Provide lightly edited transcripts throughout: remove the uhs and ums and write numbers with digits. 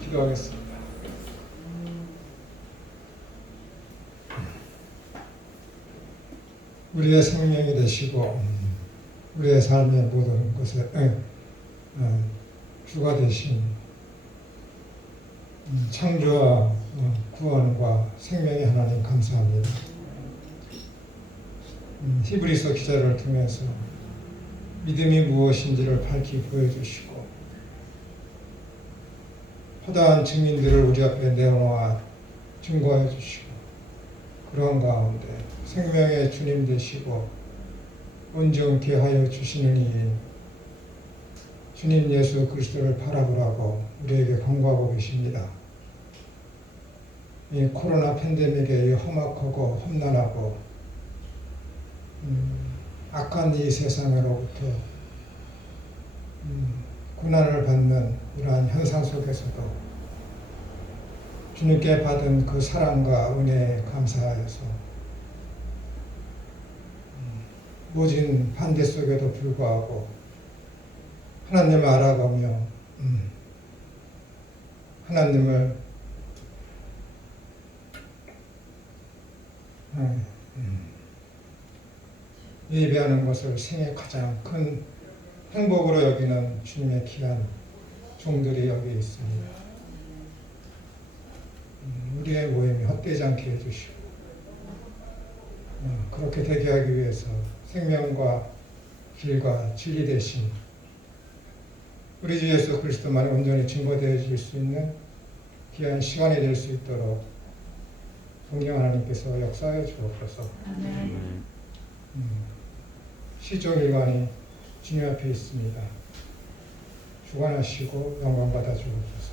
기도하겠습니다. 우리의 생명이 되시고 우리의 삶의 모든 것에 주가 되신 창조와 구원과 생명의 하나님 감사합니다. 히브리서 기자를 통해서 믿음이 무엇인지를 밝히 보여주시고 허다한 증인들을 우리 앞에 내어놓아 증거해 주시고 그런 가운데 생명의 주님 되시고 온전케 하여 주시는 이 주님 예수 그리스도를 바라보라고 우리에게 권고하고 계십니다. 이 코로나 팬데믹의 이 험악하고 험난하고 악한 이 세상으로부터 고난을 받는 이러한 현상 속에서도 주님께 받은 그 사랑과 은혜에 감사하여서 모진 반대 속에도 불구하고 하나님을 알아가며 하나님을 예배하는 것을 생애 가장 큰 행복으로 여기는 주님의 귀한 종들이 여기 있습니다. 우리의 모임이 헛되지 않게 해주시고 그렇게 되게 하기 위해서 생명과 길과 진리 되신 우리 주 예수 그리스도만이 온전히 증거되어질 수 있는 귀한 시간이 될 수 있도록 성령 하나님께서 역사해 주옵소서. 시종일관이 주님 앞에 있습니다. 주관하시고 영광 받아 주옵소서.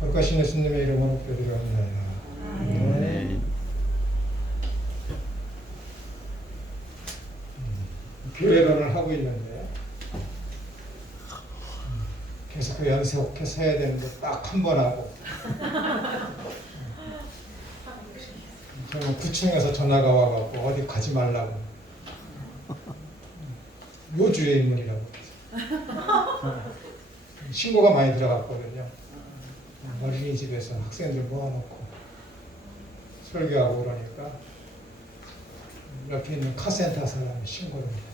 거룩하신 예수님의 이름으로 기도드립니다. 아멘. 교회론을 하고 있는데 계속 연속해서 해야 되는데 딱 한 번 하고 저는 9층에서 전화가 와갖고 어디 가지 말라고 요주의 인물이라고 신고가 많이 들어갔거든요. 어린이집에서 학생들 모아놓고 설교하고 그러니까 옆에 있는 카센터 사람이 신고를 해요.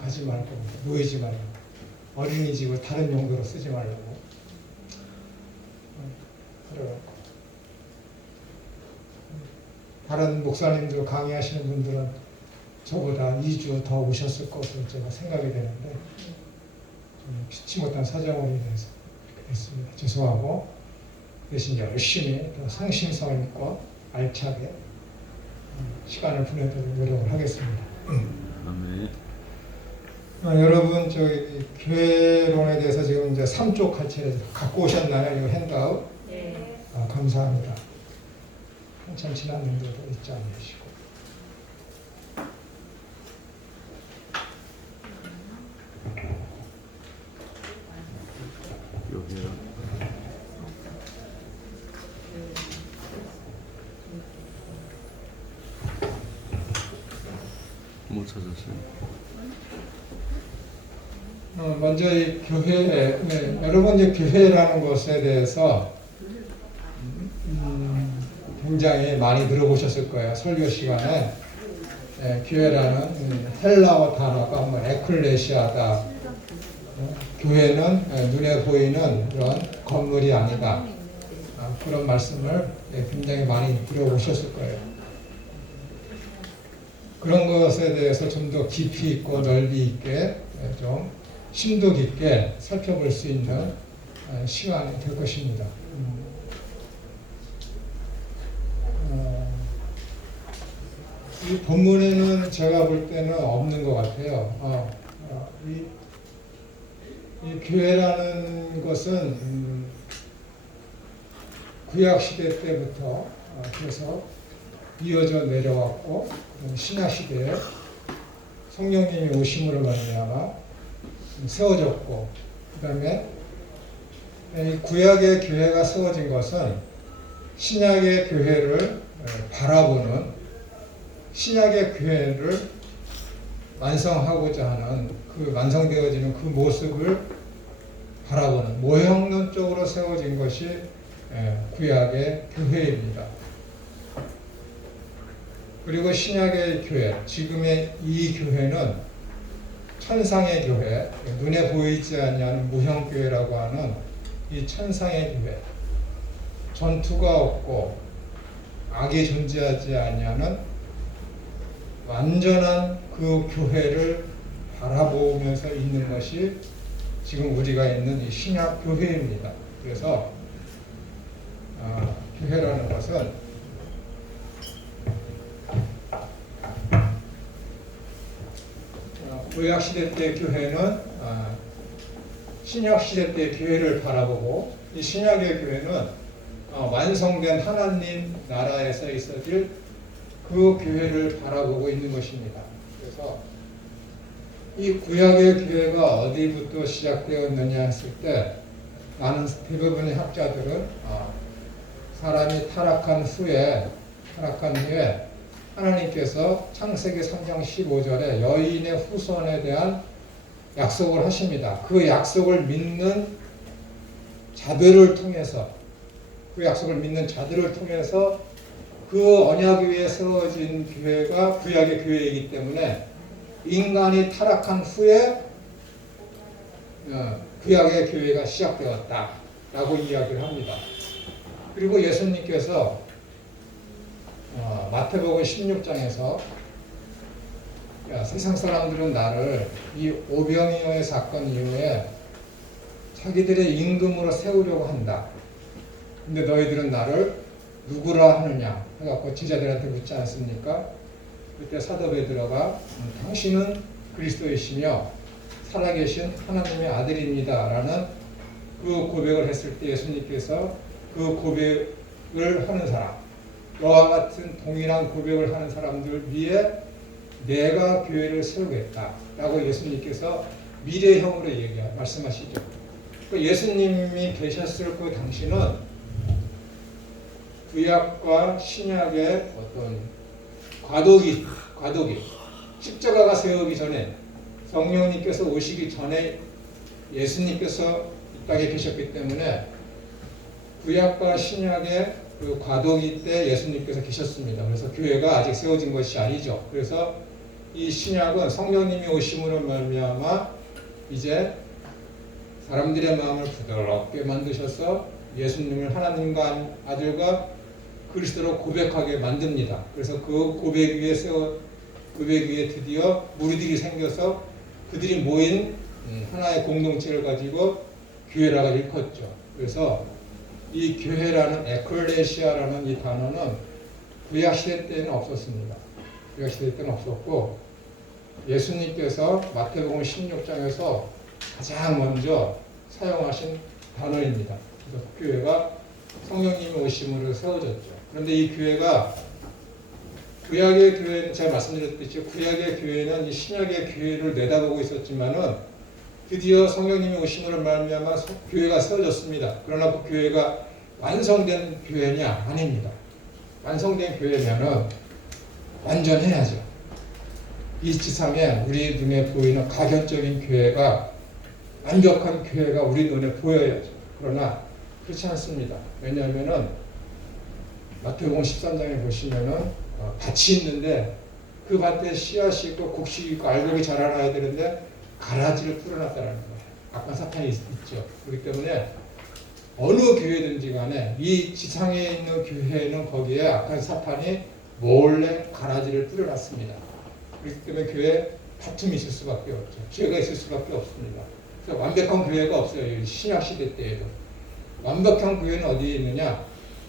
가지 말고 모이지 말고 어린이집을 다른 용도로 쓰지 말라고 그래갖고 다른 목사님들 강의하시는 분들은 저보다 2주 더 오셨을 것으로 제가 생각이 되는데 좀 피치 못한 사정으로 인해서 그렇게 됐습니다. 죄송하고 대신 열심히 더 성심성을 믿고 알차게 시간을 보내도록 노력을 하겠습니다. 아멘. 여러분 저희 교회론에 대해서 지금 이제 3쪽 칼체를 갖고 오셨나요? 이거 핸드아웃? 네. 감사합니다. 한참 지났는데도 잊지 않으시고. 여기요. 못 찾았어요. 먼저 이 교회, 여러분 이제 교회라는 것에 대해서 굉장히 많이 들어보셨을 거예요. 설교 시간에 교회라는 헬라어 단어가 뭐 에클레시아다. 교회는 눈에 보이는 그런 건물이 아니다. 그런 말씀을 굉장히 많이 들어보셨을 거예요. 그런 것에 대해서 좀 더 깊이 있고 넓이 있게 좀 심도 깊게 살펴볼 수 있는 시간이 될 것입니다. 이 본문에는 제가 볼 때는 없는 것 같아요. 이 교회라는 것은 구약 시대 때부터 계속 이어져 내려왔고 신약 시대에 성령님이 오심으로 말미암아 세워졌고 그다음에 이 구약의 교회가 세워진 것은 신약의 교회를 바라보는 신약의 교회를 완성하고자 하는 그 완성되어지는 그 모습을 바라보는 모형론적으로 세워진 것이 구약의 교회입니다. 그리고 신약의 교회, 지금의 이 교회는 천상의 교회, 눈에 보이지 않는 무형교회라고 하는 이 천상의 교회, 전투가 없고 악이 존재하지 않는 완전한 그 교회를 바라보면서 있는 것이 지금 우리가 있는 이 신약 교회입니다. 그래서 교회라는 것은 구약 시대 때 교회는 신약 시대 때 교회를 바라보고 이 신약의 교회는 완성된 하나님 나라에서 있어질 그 교회를 바라보고 있는 것입니다. 그래서 이 구약의 교회가 어디부터 시작되었느냐 했을 때 많은 대부분의 학자들은 사람이 타락한 후에 하나님께서 창세기 3장 15절에 여인의 후손에 대한 약속을 하십니다. 그 약속을 믿는 자들을 통해서 그 언약 위에 세워진 교회가 구약의 교회이기 때문에 인간이 타락한 후에 구약의 교회가 시작되었다라고 이야기를 합니다. 그리고 예수님께서 마태복음 16장에서 세상 사람들은 나를 이 오병이어의 사건 이후에 자기들의 임금으로 세우려고 한다. 근데 너희들은 나를 누구라 하느냐 해갖고 제자들한테 묻지 않습니까? 그때 사도 베드로가 당신은 그리스도이시며 살아계신 하나님의 아들입니다 라는 그 고백을 했을 때 예수님께서 그 고백을 하는 사람, 너와 같은 동일한 고백을 하는 사람들 위에 내가 교회를 세우겠다 라고 예수님께서 미래형으로 말씀하시죠. 예수님이 계셨을 그 당시는 구약과 신약의 어떤 과도기 십자가가 세우기 전에 성령님께서 오시기 전에 예수님께서 이 땅에 계셨기 때문에 구약과 신약의 그 과도기 때 예수님께서 계셨습니다. 그래서 교회가 아직 세워진 것이 아니죠. 그래서 이 신약은 성령님이 오심으로 말미암아 이제 사람들의 마음을 부드럽게 만드셔서 예수님을 하나님과 아들과 그리스도로 고백하게 만듭니다. 그래서 그 고백 위에 드디어 무리들이 생겨서 그들이 모인 하나의 공동체를 가지고 교회라고 일컫죠. 그래서 이 교회라는 에클레시아라는 이 단어는 구약시대 때는 없었습니다. 구약시대 때는 없었고 예수님께서 마태복음 16장에서 가장 먼저 사용하신 단어입니다. 그래서 교회가 성령님이 오심으로 세워졌죠. 그런데 이 교회가 구약의 교회는 제가 말씀드렸듯이 구약의 교회는 이 신약의 교회를 내다보고 있었지만은 드디어 성령님이 오심으로 말미암아 교회가 세워졌습니다. 그러나 그 교회가 완성된 교회냐? 아닙니다. 완성된 교회면은 완전해야죠. 이 지상에 우리 눈에 보이는 가견적인 교회가 완벽한 교회가 우리 눈에 보여야죠. 그러나 그렇지 않습니다. 왜냐하면은 마태복음 13장에 보시면은 밭이 있는데 그 밭에 씨앗이 있고 곡식이 있고 알곡이 자라나야 되는데 가라지를 풀어놨다는 거예요. 악한 사탄이 있죠. 그렇기 때문에 어느 교회든지 간에 이 지상에 있는 교회는 거기에 악한 사탄이 몰래 가라지를 뿌려놨습니다. 그렇기 때문에 교회에 다툼이 있을 수밖에 없죠. 죄가 있을 수밖에 없습니다. 그래서 완벽한 교회가 없어요. 신약시대 때에도. 완벽한 교회는 어디에 있느냐?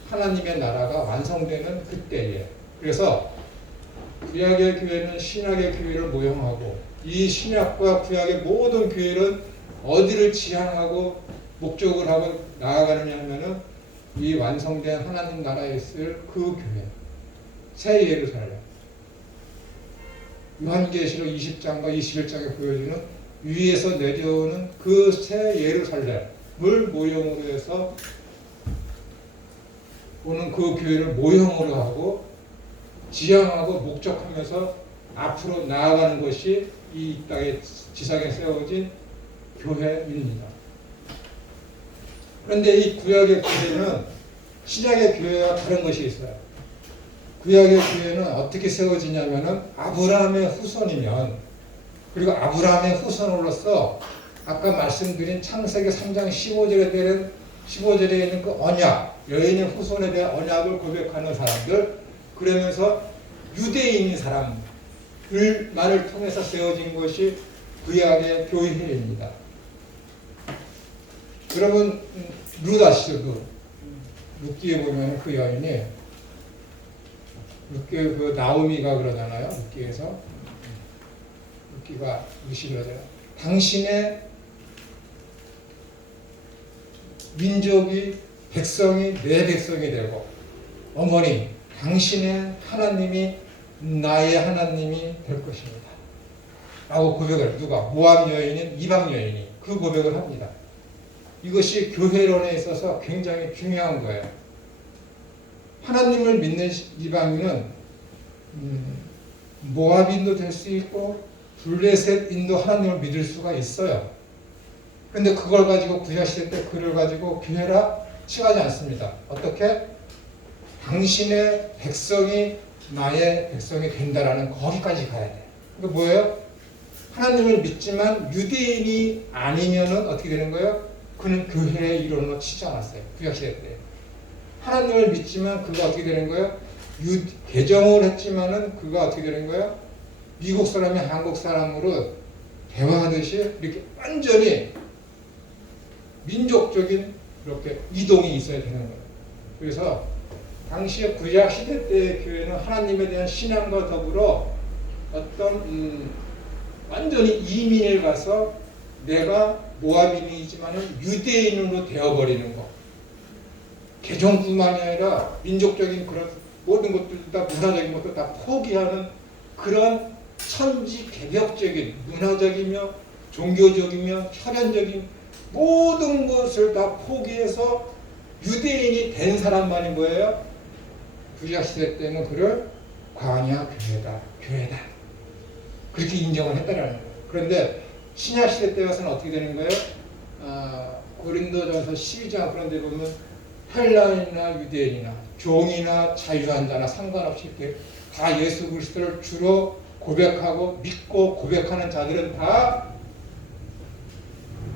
하나님의 나라가 완성되는 그때에. 그래서 구약의 교회는 신약의 교회를 모형하고 이 신약과 구약의 모든 교회는 어디를 지향하고 목적을 하고 나아가느냐 하면은 이 완성된 하나님 나라에 있을 그 교회. 새 예루살렘. 요한계시록 20장과 21장에 보여주는 위에서 내려오는 그 새 예루살렘을 모형으로 해서 오는 그 교회를 모형으로 하고 지향하고 목적하면서 앞으로 나아가는 것이 이 땅의 지상에 세워진 교회입니다. 그런데 이 구약의 교회는 신약의 교회와 다른 것이 있어요. 구약의 교회는 어떻게 세워지냐면은 아브라함의 후손이면 그리고 아브라함의 후손으로서 아까 말씀드린 창세기 3장 15절에 있는 그 언약, 여인의 후손에 대한 언약을 고백하는 사람들, 그러면서 유대인인 사람들만을 통해서 세워진 것이 구약의 교회입니다. 여러분 룻 아시죠? 룻기에 보면 그 여인이 룻기 그 나오미가 그러잖아요. 룻기에서 룻기가 룻이 그러잖아요. 당신의 민족이 백성이 내 백성이 되고 어머니 당신의 하나님이 나의 하나님이 될 것입니다. 라고 고백을 누가? 모압 여인인 이방 여인이 그 고백을 합니다. 이것이 교회론에 있어서 굉장히 중요한 거예요. 하나님을 믿는 이방인은 모압인도 될 수 있고 블레셋인도 하나님을 믿을 수가 있어요. 그런데 그걸 가지고 구약시대 때 그를 가지고 교회라 칭하지 않습니다. 어떻게? 당신의 백성이 나의 백성이 된다라는 거기까지 가야 돼요. 그러니까 뭐예요? 하나님을 믿지만 유대인이 아니면은 어떻게 되는 거예요? 그는 교회의 이론으로 치지 않았어요. 구약시대 때. 하나님을 믿지만 그가 어떻게 되는 거예요? 개정을 했지만은 그가 어떻게 되는 거예요? 미국 사람이 한국 사람으로 대화하듯이 이렇게 완전히 민족적인 그렇게 이동이 있어야 되는 거예요. 그래서 당시의 구약시대 때의 교회는 하나님에 대한 신앙과 더불어 어떤 완전히 이민을 가서 내가 모압인이지만 유대인으로 되어버리는 것. 개종뿐만이 아니라 민족적인 그런 모든 것들 다 문화적인 것도 다 포기하는 그런 천지 개벽적인 문화적이며 종교적이며 혈연적인 모든 것을 다 포기해서 유대인이 된 사람만인 거예요. 구약시대 때는 그를 광야 교회다. 그렇게 인정을 했다라는 거예요. 그런데 신약 시대 때 와서는 어떻게 되는 거예요? 고린도전서 12장 그런 데 보면 헬라인이나 유대인이나 종이나 자유한 자나 상관없이 이렇게 다 예수 그리스도를 주로 고백하고 믿고 고백하는 자들은 다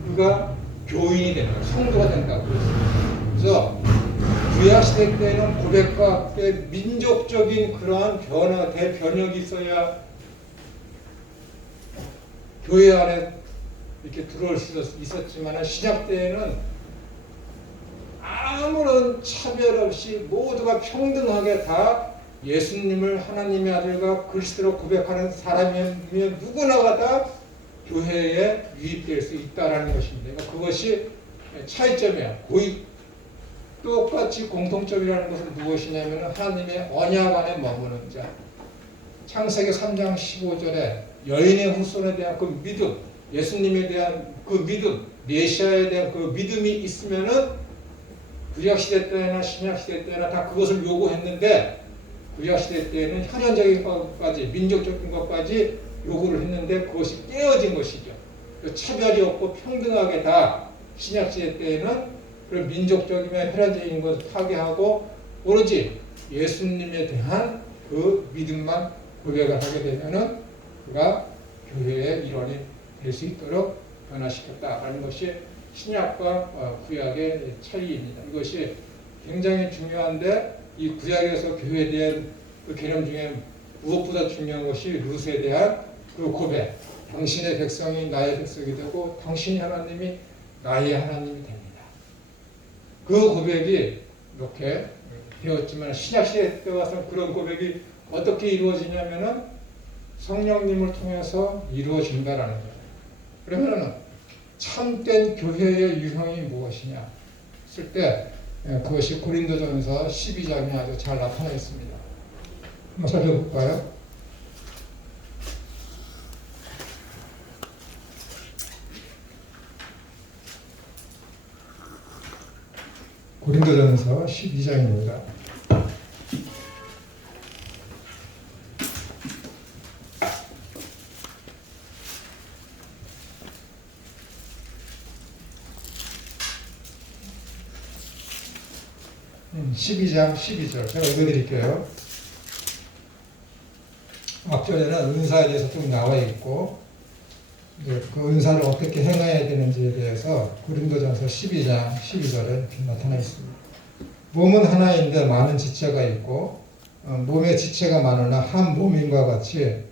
그가 교인이 된다, 성도가 된다고 그랬어요. 그래서 구약 시대 때는 고백과 함께 민족적인 그러한 변화, 대변혁이 있어야 교회 안에 이렇게 들어올 수 있었지만 신약 때에는 아무런 차별 없이 모두가 평등하게 다 예수님을 하나님의 아들과 그리스도로 고백하는 사람이면 누구나가 다 교회에 유입될 수 있다라는 것입니다. 그러니까 그것이 차이점이에요. 똑같이 공통점이라는 것은 무엇이냐면 하나님의 언약 안에 머무는 자. 창세기 3장 15절에 여인의 후손에 대한 그 믿음, 예수님에 대한 그 믿음, 메시아에 대한 그 믿음이 있으면은 구약 시대 때나 신약 시대 때나 다 그것을 요구했는데 구약 시대 때는 혈연적인 것까지 민족적인 것까지 요구를 했는데 그것이 깨어진 것이죠. 차별이 없고 평등하게 다 신약 시대 때에는 그런 민족적이며 혈연적인 것을 파괴하고 오로지 예수님에 대한 그 믿음만 고백을 하게 되면은 그가 교회의 일원이 될 수 있도록 변화시켰다라는 것이 신약과 구약의 차이입니다. 이것이 굉장히 중요한데 이 구약에서 교회에 대한 그 개념 중에 무엇보다 중요한 것이 룻에 대한 그 고백. 당신의 백성이 나의 백성이 되고 당신이 하나님이 나의 하나님이 됩니다. 그 고백이 이렇게 되었지만 신약시대 때 와서 그런 고백이 어떻게 이루어지냐면은 성령님을 통해서 이루어진다라는 거예요. 그러면은 참된 교회의 유형이 무엇이냐 했을 때 그것이 고린도전서 12장에 아주 잘 나타나 있습니다. 한번 살펴볼까요? 고린도전서 12장입니다. 음, 12장 12절 제가 읽어드릴게요. 앞절에는 은사에 대해서 좀 나와 있고 그 은사를 어떻게 행해야 되는지에 대해서 고린도전서 12장 12절에 이렇게 나타나 있습니다. 몸은 하나인데 많은 지체가 있고 몸의 지체가 많으나 한 몸인과 같이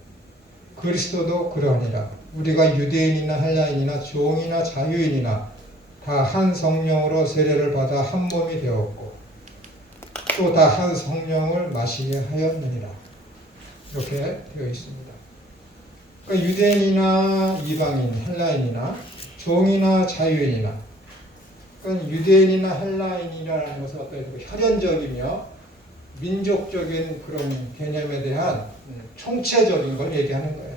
그리스도도 그러하니라. 우리가 유대인이나 헬라인이나 종이나 자유인이나 다 한 성령으로 세례를 받아 한 몸이 되었고 또 다 한 성령을 마시게 하였느니라. 이렇게 되어 있습니다. 그러니까 유대인이나 이방인, 헬라인이나 종이나 자유인이나 그러니까 유대인이나 헬라인이라는 것은 어떤 혈연적이며 민족적인 그런 개념에 대한 총체적인 걸 얘기하는 거예요.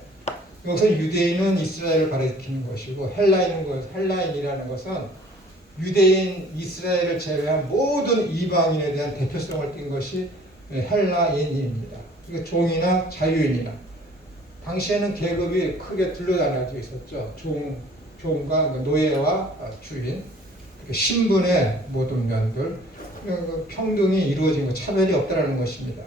여기서 유대인은 이스라엘을 가리키는 것이고 헬라인이라는 것은 유대인, 이스라엘을 제외한 모든 이방인에 대한 대표성을 띈 것이 헬라인입니다. 그러니까 종이나 자유인이나 당시에는 계급이 크게 둘로 나눠져 있었죠. 종과 노예와 주인, 신분의 모든 면들, 평등이 이루어진 것, 차별이 없다라는 것입니다.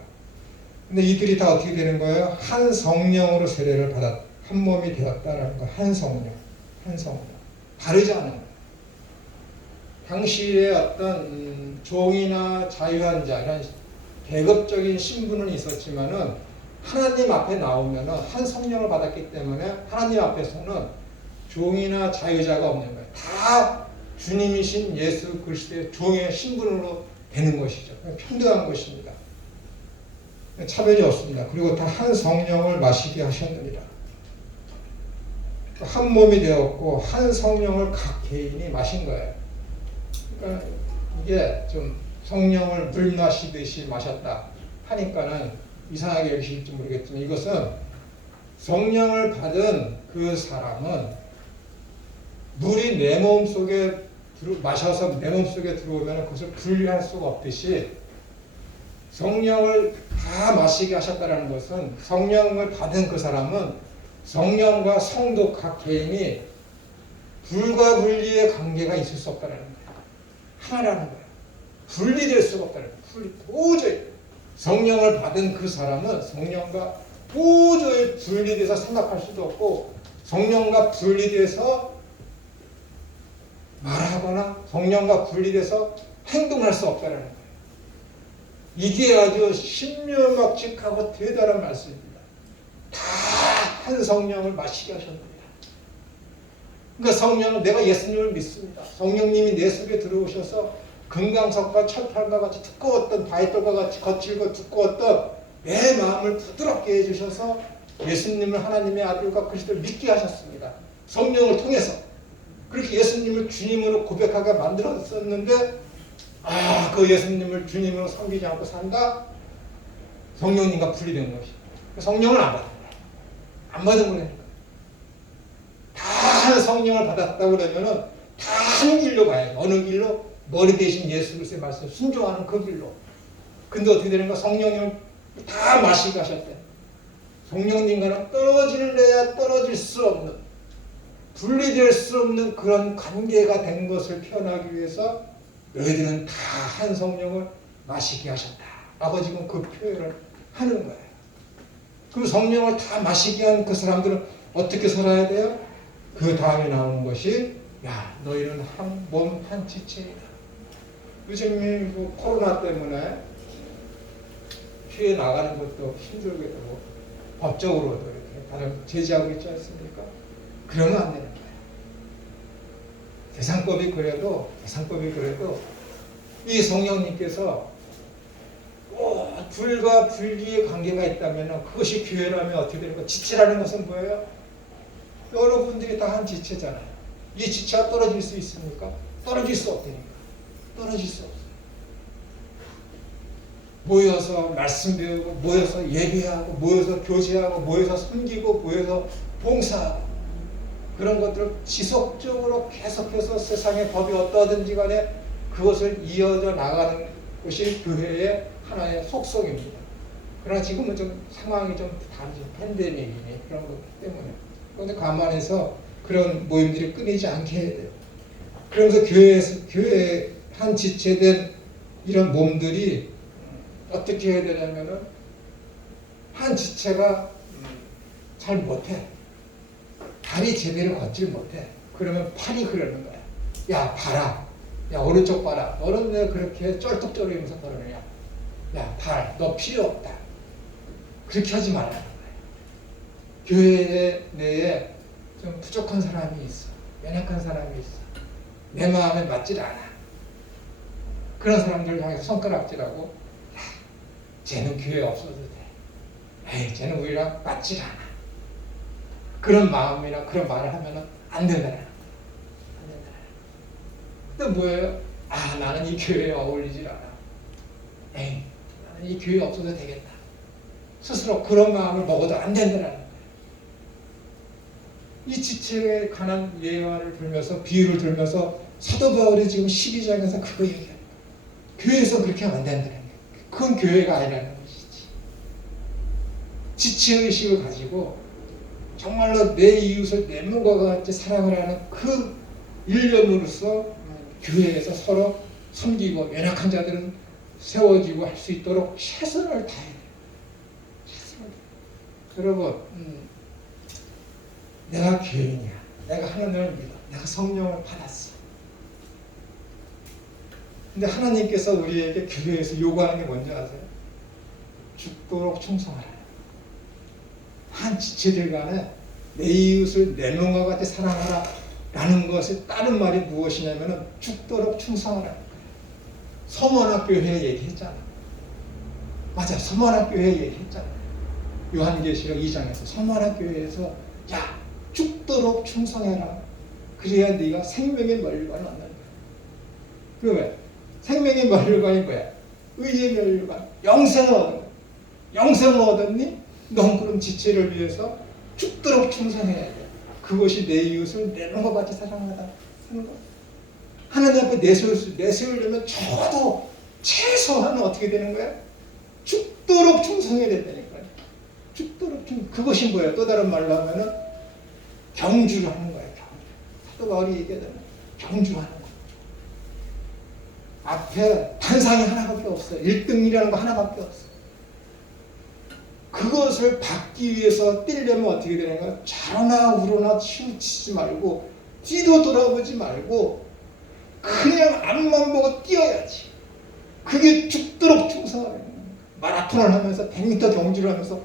근데 이들이 다 어떻게 되는 거예요? 한 성령으로 세례를 한 몸이 되었다라는 거. 한 성령. 다르지 않은 거예요. 당시에 어떤 종이나 자유한 자 이런 계급적인 신분은 있었지만은 하나님 앞에 나오면은 한 성령을 받았기 때문에 하나님 앞에서는 종이나 자유자가 없는 거예요. 다 주님이신 예수 그리스도의 종의 신분으로 되는 것이죠. 평등한 것입니다. 차별이 없습니다. 그리고 다 한 성령을 마시게 하셨느니라. 한 몸이 되었고 한 성령을 각 개인이 마신 거예요. 그러니까 이게 좀 성령을 물 마시듯이 마셨다 하니까는 이상하게 여기실지 모르겠지만 이것은 성령을 받은 그 사람은 물이 내 몸속에 마셔서 내 몸속에 들어오면 그것을 분리할 수가 없듯이 성령을 다 마시게 하셨다는 것은 성령을 받은 그 사람은 성령과 성도 각 개인이 불가분리의 관계가 있을 수 없다는 거예요. 하나라는 거예요. 분리될 수가 없다는 거예요. 도저히 성령을 받은 그 사람은 성령과 도저히 분리돼서 생각할 수도 없고 성령과 분리돼서 말하거나 성령과 분리돼서 행동할 수 없다는 거예요. 이게 아주 신묘막측하고 대단한 말씀입니다. 다 한 성령을 마시게 하셨습니다. 그러니까 성령은 내가 예수님을 믿습니다. 성령님이 내 속에 들어오셔서 금강석과 철판과 같이 두꺼웠던 바위돌과 같이 거칠고 두꺼웠던 내 마음을 부드럽게 해주셔서 예수님을 하나님의 아들과 그리스도를 믿게 하셨습니다. 성령을 통해서 그렇게 예수님을 주님으로 고백하게 만들었었는데 그 예수님을 주님으로 섬기지 않고 산다? 성령님과 분리된 것이. 성령을 안 받은 거예요. 안 받은 거예요. 다 한 성령을 받았다 그러면은 다 한 길로 가야죠. 어느 길로? 머리 대신 예수 그리스도의 말씀 순종하는 그 길로. 근데 어떻게 되는가? 성령님을 다 마시게 하셨대. 성령님과는 떨어질래야 떨어질 수 없는, 분리될 수 없는 그런 관계가 된 것을 표현하기 위해서 너희들은 다 한 성령을 마시게 하셨다. 아버지는 그 표현을 하는 거예요. 그 성령을 다 마시게 한 그 사람들은 어떻게 살아야 돼요? 그 다음에 나오는 것이 너희는 한 몸 한 지체이다. 요즘 뭐 코로나 때문에 피해 나가는 것도 힘들게 되고 법적으로도 이렇게 다른 제지하고 있지 않습니까? 그러면 안 되는 거예요. 대상법이 그래도 이 성령님께서 불과 분리의 관계가 있다면 그것이 교회라면 어떻게 되는 까 지체라는 것은 뭐예요? 여러분들이 다 한 지체잖아요. 이 지체가 떨어질 수 있습니까? 떨어질 수 없다니까. 떨어질 수 없어요. 모여서 말씀 배우고 모여서 예배하고 모여서 교제하고 모여서 섬기고 모여서 봉사하고 그런 것들을 지속적으로 계속해서 세상의 법이 어떠하든지 간에 그것을 이어져 나가는 것이 교회의 하나의 속성입니다. 그러나 지금은 좀 상황이 좀 다르죠. 팬데믹이니 그런 것 때문에. 그런데 감안해서 그런 모임들이 끊이지 않게 해야 돼요. 그러면서 교회에 한 지체된 이런 몸들이 어떻게 해야 되냐면은 한 지체가 잘 못해. 다리 제대로 걷질 못해. 그러면 팔이 그러는 거야. 야 봐라. 야 오른쪽 봐라. 너는 왜 그렇게 쩔뚝쩔이면서 걸으느냐. 야 발. 너 필요 없다. 그렇게 하지 말라는 거예요. 교회 내에 좀 부족한 사람이 있어. 연약한 사람이 있어. 내 마음에 맞질 않아. 그런 사람들을 향해서 손가락질하고 쟤는 교회에 없어도 돼. 에이, 쟤는 우리랑 맞질 않아. 그런 마음이나 그런 말을 하면은 안 된다는 거예요. 근데 뭐예요? 나는 이 교회에 어울리질 않아. 에이, 나는 이 교회에 없어도 되겠다. 스스로 그런 마음을 먹어도 안 된다는 거예요. 이 지체에 관한 예화를 들면서 비유를 들면서 사도 바울이 지금 12장에서 그거 얘기해요. 교회에서 그렇게 하면 안 된다는 거예요. 그건 교회가 아니라는 것이지. 지체의식을 가지고 정말로 내 이웃을 내 몸과 같이 사랑을 하는 그 일념으로서 교회에서 서로 섬기고 연약한 자들은 세워지고 할 수 있도록 최선을 다해야 돼요. 여러분, 내가 교인이야. 내가 하나님을 믿어. 내가 성령을 받았어. 근데 하나님께서 우리에게 교회에서 요구하는 게 뭔지 아세요? 죽도록 충성하라. 한 지체들 간에 내 이웃을 내 몸과 같이 사랑하라 라는 것의 다른 말이 무엇이냐면 죽도록 충성하라는 거예요. 서문학교회 얘기했잖아. 맞아. 서문학교회 얘기했잖아. 요한계시록 2장에서 서문학교회에서 야 죽도록 충성해라. 그래야 네가 생명의 면류관을 얻는다. 그 왜? 생명의 면류관이 뭐야? 의의 면류관. 영생을 얻은 거야. 영생을 얻었니? 넌 그럼 지체를 위해서 죽도록 충성해야 돼. 그것이 내 이웃을 내 몸과 같이 사랑하다 하는 거. 하나님 앞에 내세우려면 적어도 최소한 어떻게 되는 거야? 죽도록 충성해야 된다니까요. 죽도록 그것이 뭐예요? 또 다른 말로 하면은 경주를 하는 거예요. 사도 바울이 얘기하잖아요. 경주하는 거. 앞에 단상이 하나밖에 없어요. 1등이라는 거 하나밖에 없어요. 그것을 받기 위해서 뛰려면 어떻게 되는가? 좌나 우로나 치우치지 말고 뒤도 돌아보지 말고 그냥 앞만 보고 뛰어야지. 그게 죽도록 충성하는 거예요. 마라톤을 하면서 100m 경주를 하면서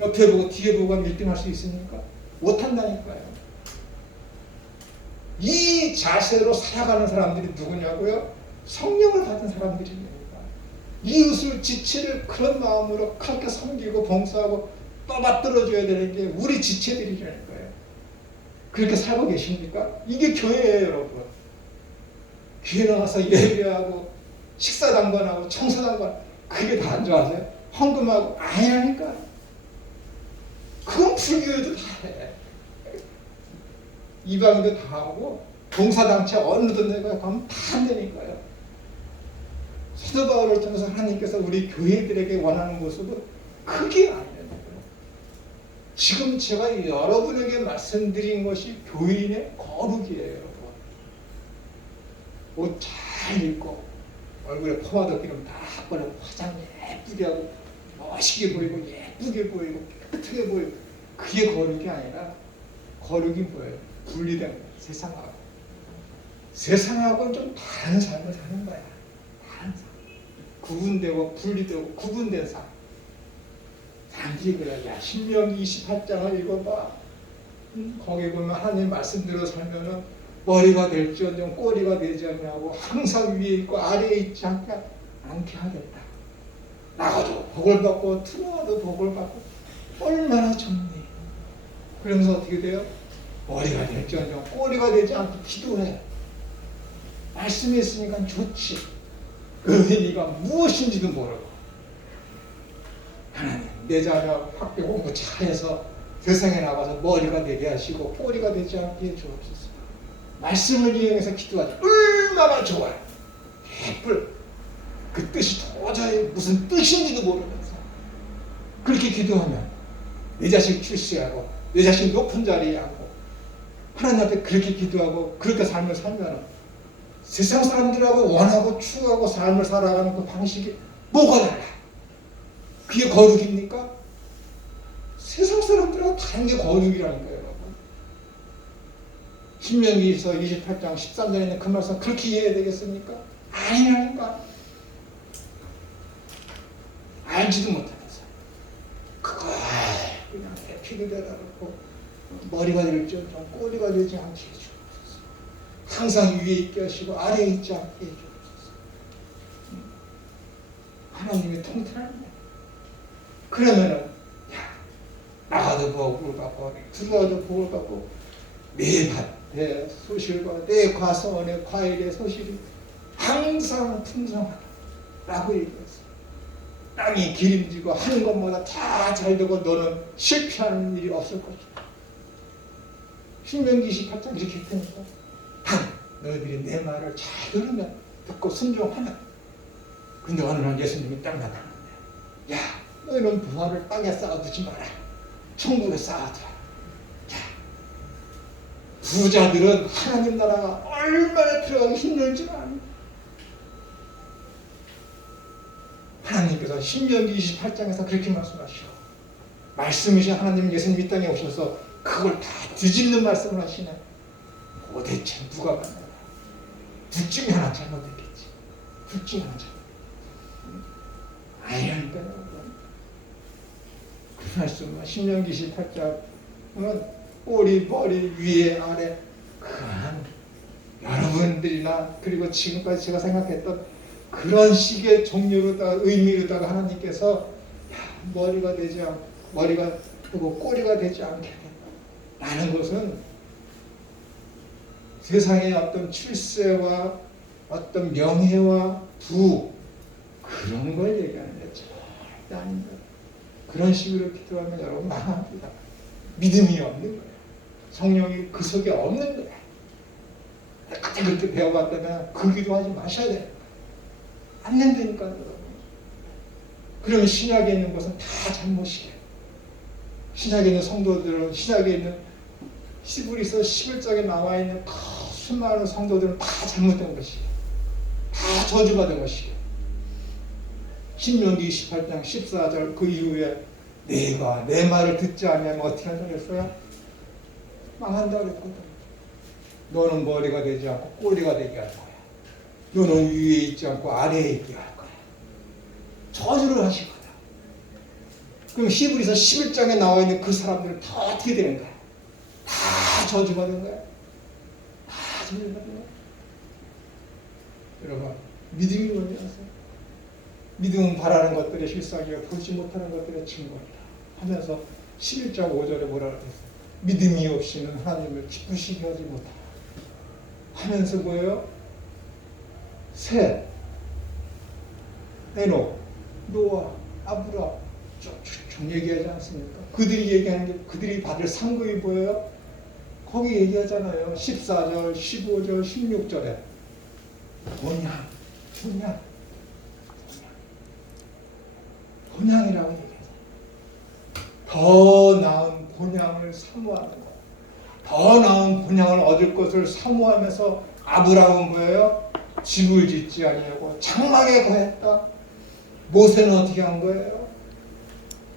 옆에 보고 뒤에 보고 하면 1등 할 수 있습니까? 못한다니까요. 이 자세로 살아가는 사람들이 누구냐고요? 성령을 받은 사람들입니다. 이웃을 지체를 그런 마음으로 그렇게 섬기고 봉사하고 떠받들어줘야 되는 게 우리 지체들이라는 거예요. 그렇게 살고 계십니까? 이게 교회예요, 여러분. 교회 나가서 예배하고 식사당번하고 청소당번 그게 다 안 좋아하세요? 헌금하고 아니라니까. 그건 불교에도 다 해. 이방인도 다 하고 봉사단체 어느 데 가면 다 한다니까요. 사도 바울을 통해서 하나님께서 우리 교회들에게 원하는 모습은 그게 아니라는 거예요. 지금 제가 여러분에게 말씀드린 것이 교인의 거룩이에요, 여러분. 옷 잘 입고 얼굴에 포마도 기름 다 바르고 화장 예쁘게 하고 멋있게 보이고 예쁘게 보이고 깨끗하게 보이고 그게 거룩이 아니라 거룩이 뭐예요? 분리된 거예요. 세상하고. 세상하고는 좀 다른 삶을 사는 거야. 다른 삶. 구분되고 분리되고 구분된 삶. 단지 그래. 야, 신명기 28장을 읽어봐. 거기 보면 하나님 말씀대로 살면은 머리가 될지언정 꼬리가 되지 않냐고 항상 위에 있고 아래에 있지 않게 하겠다. 나가도 복을 받고 들어와도 복을 받고 얼마나 좋니. 그러면서 어떻게 돼요? 머리가 될지언정 꼬리가 되지 않게 기도해. 말씀이 있으니까 좋지. 그 의미가 무엇인지도 모르고 하나님 내 자녀 학교 공부 잘해서 세상에 나가서 머리가 되게 하시고 꼬리가 되지 않게 주옵소서. 말씀을 이용해서 기도하지 얼마나 좋아요. 예쁠 그 뜻이 도저히 무슨 뜻인지도 모르면서 그렇게 기도하면 내 자식 출세하고 내 자식 높은 자리에 앉고 하나님 앞에 그렇게 기도하고 그렇게 삶을 살면 세상 사람들하고 원하고 추구하고 삶을 살아가는 그 방식이 뭐가 달라? 그게 거룩입니까? 세상 사람들하고 다른 게 거룩이라는 거예요, 여러분. 신명기서 28장 13절에 있는 그 말씀 그렇게 이해해야 되겠습니까? 아니라니까. 알지도 못하면서 그걸 그냥 피를 대라고 머리가 될지언정 꼬리가 되지 않게 해주옵소서. 항상 위에 있게 하시고 아래에 있지 않게 해주옵소서. 하나님의 통틀하는 거예요. 그러면은 야, 나가도 복을 받고 들어와도 복을 받고 내 밭의 소실과 내 과서원의 과일의 소실이 항상 풍성하다라고 얘기했어요. 땅이 기름지고 하는 것마다 다 잘 되고 너는 실패하는 일이 없을 것이다. 신명기 28장 이렇게 했다니까. 너희들이 내 말을 잘 들으면 듣고 순종하면. 근데 어느 날 예수님이 딱 나타났네. 야, 너희는 부활을 땅에 쌓아두지 마라. 천국에 쌓아두라. 야, 부자들은 하나님 나라가 얼마나 들어가기 힘든지 아니. 하나님께서 신명기 28장에서 그렇게 말씀하시오. 말씀이신 하나님 예수님 이 땅에 오셔서 그걸 다 뒤집는 말씀을 하시네. 도대체 누가 만나라. 둘 중에 하나 잘못됐겠지. 둘 중에 하나 잘못됐겠지. 아니라니까요. 그 말씀은 신명기 28장은 꼬리, 머리, 위에, 아래 그한 여러분들이나 그리고 지금까지 제가 생각했던 그런 식의 종류로다가 의미로다가 하나님께서 머리가 되지 않고 머리가 그리고 꼬리가 되지 않게 라는 것은 세상의 어떤 출세와 어떤 명예와 부 그런 걸 얘기하는데 절대 아닙니다. 그런 식으로 기도하면 여러분 망합니다. 믿음이 없는 거예요. 성령이 그 속에 없는 거예요. 그때 그렇게 배워봤다면 그 기도하지 마셔야 돼요. 안 된다니까요, 여러분. 그러면 신약에 있는 것은 다 잘못이에요. 신약에 있는 성도들은 신약에 있는 히브리서 11장에 나와 있는 그 수많은 성도들은 다 잘못된 것이에요. 다 저주받은 것이에요. 신명기 28장 14절 그 이후에 내가 내 말을 듣지 않으면 어떻게 한다고 그랬어요? 망한다고 그랬거든. 너는 머리가 되지 않고 꼬리가 되게 할 거야. 너는 위에 있지 않고 아래에 있게 할 거야. 저주를 하시거든. 그럼 히브리서 11장에 나와 있는 그 사람들은 다 어떻게 되는 거야? 다 저주받은 거야. 다 저주받은 거야. 여러분, 믿음이 뭔지 아세요? 믿음은 바라는 것들의 실상이요 보지 못하는 것들의 증거이다 하면서 11장 5절에 뭐라 그랬어요? 믿음이 없이는 하나님을 기쁘시게 하지 못하라 하면서 뭐예요? 셋, 에녹, 노아, 아브라 쭉 얘기하지 않습니까? 그들이 얘기하는 게 그들이 받을 상급이 뭐예요? 거기 얘기하잖아요. 14절, 15절, 16절에 본향이라고 얘기하죠. 더 나은 본향을 사모하는 것. 더 나은 본향을 얻을 것을 사모하면서 아브라함은 뭐예요? 집을 짓지 아니하고 장막에 거했다. 모세는 어떻게 한 거예요?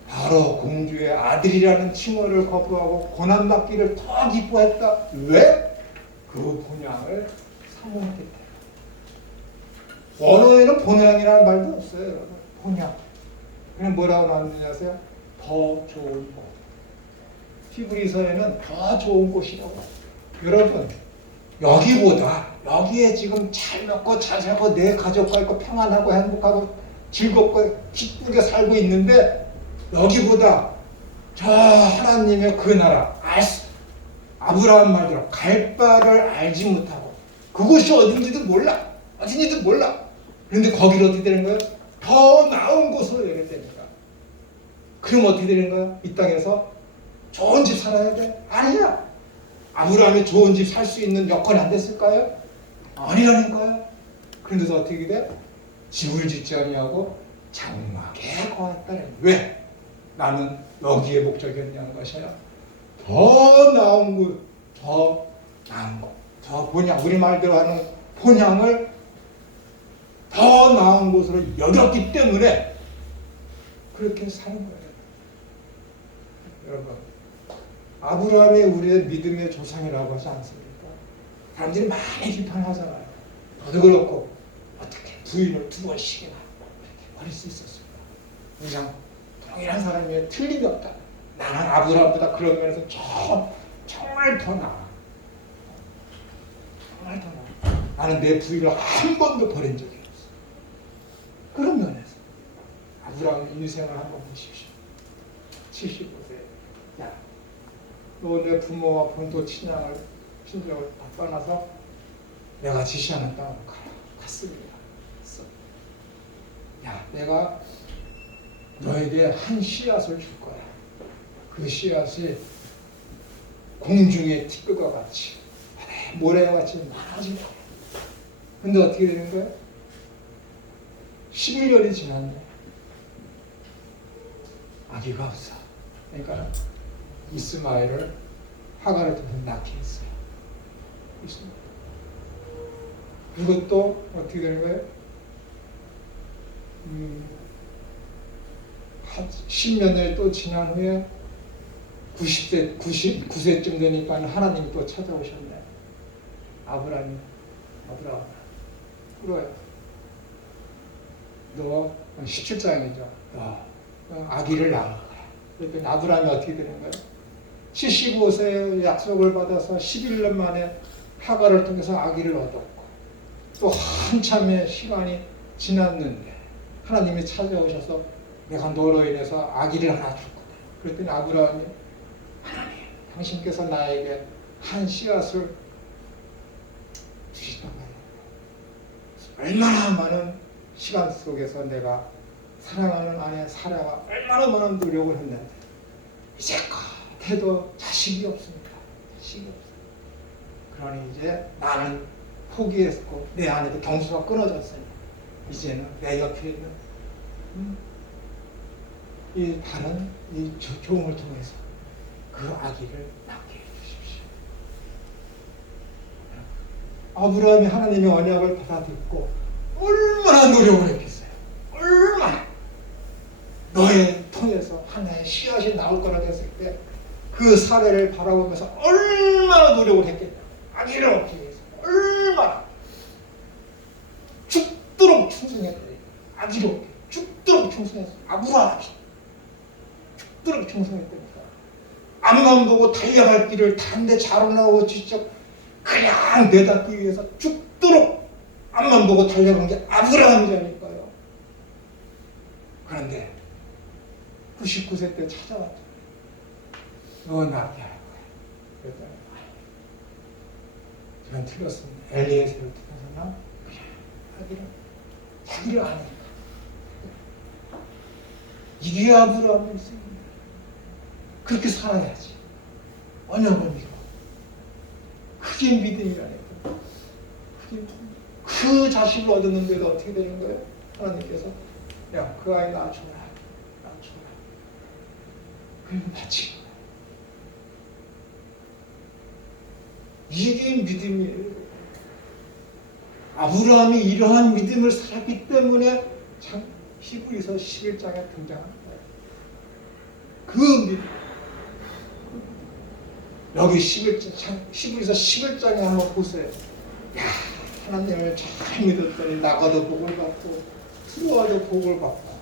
바로 공주의 아들이라는 칭호를 거부하고 고난받기를 더 기뻐했다. 왜? 그 본향을 사모했기 때문에. 원어에는 본향이라는 말도 없어요. 여러분. 본향. 그냥 뭐라고 나오는지 아세요? 더 좋은 곳. 히브리서에는 더 좋은 곳이라고. 여러분, 여기보다 여기에 지금 잘 먹고 잘 살고 내 가족과 있고 평안하고 행복하고 즐겁고 기쁘게 살고 있는데 여기보다 저 하나님의 그 나라 아브라함 말대로 갈 바를 알지 못하고 그곳이 어딘지도 몰라. 어딘지도 몰라. 그런데 거기로 어떻게 되는 거예요? 더 나은 곳으로 여게 되니까. 그럼 어떻게 되는 거야? 이 땅에서 좋은 집 살아야 돼? 아니야. 아브라함이 좋은 집 살 수 있는 여건이 안 됐을까요? 아니라니까요. 그런데도 어떻게 돼? 집을 짓지 아니하고 장막에 거했다는. 왜? 나는 여기에 목적이었냐는 것이야. 더 나은 곳, 더 나은 곳, 더 본향, 우리 말대로 하는 본향을 더 나은 곳으로 여겼기 때문에 그렇게 사는 거예요. 여러분, 아브라함이 우리의 믿음의 조상이라고 하지 않습니까? 사람들이 많이 비판하잖아요. 너도 그렇고 어떻게 부인을 2번씩이나 이렇게 버릴 수 있었을까? 그냥 동일한 사람이 틀림이 없다. 나는 아브라함보다 그런 면에서 정말 더 나아. 정말 더 나아. 나는 내 부인을 한 번도 버린 적이 없어. 그런 면에서 아브라함의 인생을 한번 보십시오. 75세. 야, 너 내 부모와 본토 친정을 다 떠나서 내가 지시하는 땅으로 가라. 갔습니다. 야, 내가 너에게 한 씨앗을 줄 거야. 그 씨앗이 공중의 티끌과 같이 모래와 같이 많아질 거야. 근데 어떻게 되는 거야? 11년이 지났네. 아기가 없어. 그러니까 이스마엘을 하갈을 통해서 낳게 했어요. 그것도 어떻게 되는 거예요? 한 10몇 년이 또 지난 후에 99세쯤 되니까 하나님이 또 찾아오셨네. 아브라함 그래, 너 17장이죠. 너 아기를 낳을 거야. 그랬더니 아브라함이 어떻게 되는 거예요? 75세의 약속을 받아서 11년 만에 하갈을 통해서 아기를 얻었고 또 한참의 시간이 지났는데 하나님이 찾아오셔서 내가 너로 인해서 아기를 하나 줄 거다. 그랬더니 아브라함이 하나님, 당신께서 나에게 한 씨앗을 주시단 말이에요. 얼마나 많은 시간 속에서 내가 사랑하는 아내 사라가 얼마나 많은 노력을 했는데 이제껏해도 자식이 없습니다. 자식이 없어요. 그러니 이제 나는 포기했고 내 아내도 경수가 끊어졌으니 이제는 내 옆에 있는 이 다른 이 조음을 통해서 그 아기를 낳게 해주십시오. 아브라함이 하나님의 언약을 받아들고 얼마나 노력을 했겠어요. 얼마나 너의 통해서 하나의 씨앗이 나올 거라 했을 때 그 사례를 바라보면서 얼마나 노력을 했겠냐. 아기를 얻기 위해서 얼마나 죽도록 충성했더니 아기를 얻기 죽도록 충성했어. 아브라함이 죽도록 충성했다니까. 앞만 보고 달려갈 길을 단데 자라나고 직접 그냥 내닫기 위해서 죽도록 앞만 보고 달려간 게 아브라함이라니까요. 그런데 99세 때 찾아왔죠. 너 낳게 할 거야. 그랬더니 저는 틀렸습니다. 엘리에셀을 통해서나 그냥 자기를 아니까. 이게 아브라함의 있습니다. 그렇게 살아야지. 언약을 믿어. 그게 믿음이라니까. 그 자식을 얻었는데도 어떻게 되는 거예요? 하나님께서 야, 그 아이 낳아줘라. 그리고 바친 거야. 이게 믿음이에요. 아브라함이 이러한 믿음을 살았기 때문에 히브리서 11장에 등장한 거예요. 그 믿음. 여기 히브리서 11장에 한번 보세요. 야, 하나님을 잘 믿었더니 나가도 복을 받고 들어와도 복을 받고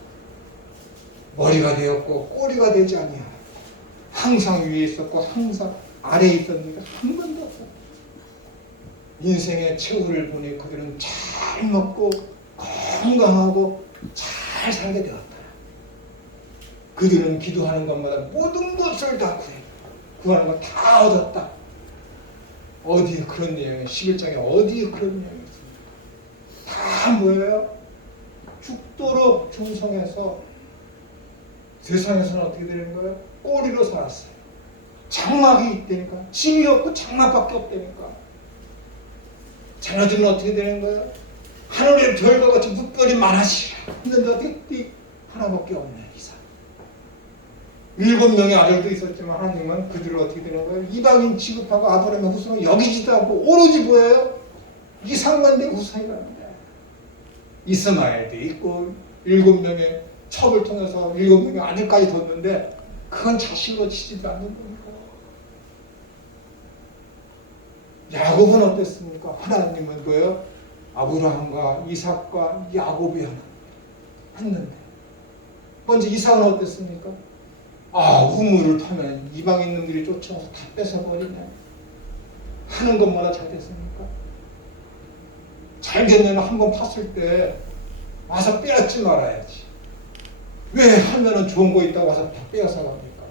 머리가 되었고 꼬리가 되지 아니하고 항상 위에 있었고 항상 아래에 있었는데 한 번도 없어. 인생의 최후를 보니 그들은 잘 먹고 건강하고 잘 살게 되었다. 그들은 기도하는 것마다 모든 것을 다 구하는 거 다 얻었다. 어디에 그런 내용이 11장에 어디에 그런 내용이 있습니까? 다 뭐예요? 죽도록 충성해서 세상에서는 어떻게 되는 거예요? 꼬리로 살았어요. 장막이 있다니까. 집이 없고 장막밖에 없다니까. 자녀들은 어떻게 되는 거예요? 하늘의 별과 같이 물결이 많아지라. 근데 어떻게 하나밖에 없네. 이상. 7명의 아들도 있었지만 하나님은 그들을 어떻게 되는 거예요? 이방인 취급하고 아브라함의 후손을 여기지도 않고 오로지 뭐예요? 이상만대 후손이랍니다. 이스마엘도 있고 7명의 첩을 통해서 7명의 아들까지 뒀는데 그건 자식으로 치지도 않는 겁니다. 야곱은 어땠습니까? 하나님은 뭐예요? 아브라함과 이삭과 야곱이 하나 했는데 먼저 이삭은 어땠습니까? 우물을 타면 이방인들이 쫓아와서 다 뺏어버리네. 하는 것마다 잘 됐습니까? 잘 되면 한번 팠을 때 와서 빼앗지 말아야지. 왜 하면은 좋은 거 있다고 와서 다 빼앗아 갑니까?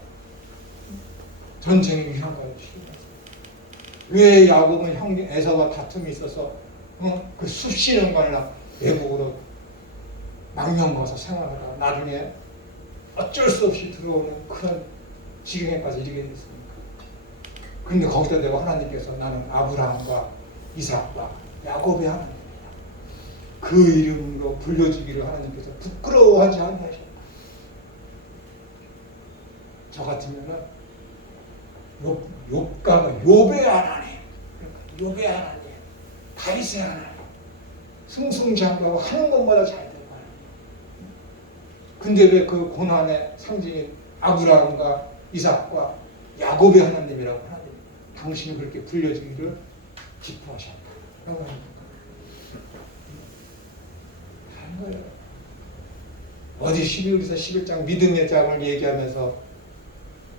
전쟁이 위한 거예요. 왜 야곱은 형 에서와 다툼이 있어서 그 수십 년간이나 외국으로 망명 가서 생활하다가 나중에 어쩔 수 없이 들어오는 그런 지경에까지 이르게 됐습니까? 그런데 거기다 대고 하나님께서 나는 아브라함과 이삭과 야곱의 하나님이다. 그 이름으로 불려주기를 하나님께서 부끄러워하지 않으셨다. 저 같으면은 욥가가 욥의 하나님, 욥의 하나님, 다윗의 하나님, 승승장구하고 하는 것마다 잘 되고 하나님. 근데 왜 그 고난의 상징인 아브라함과 이삭과 야곱의 하나님이라고 하나님, 당신이 그렇게 불려주기를 기뻐하셨다. 라고 합니다. 하는 거예요. 어디 12월에서 11장 믿음의 장을 얘기하면서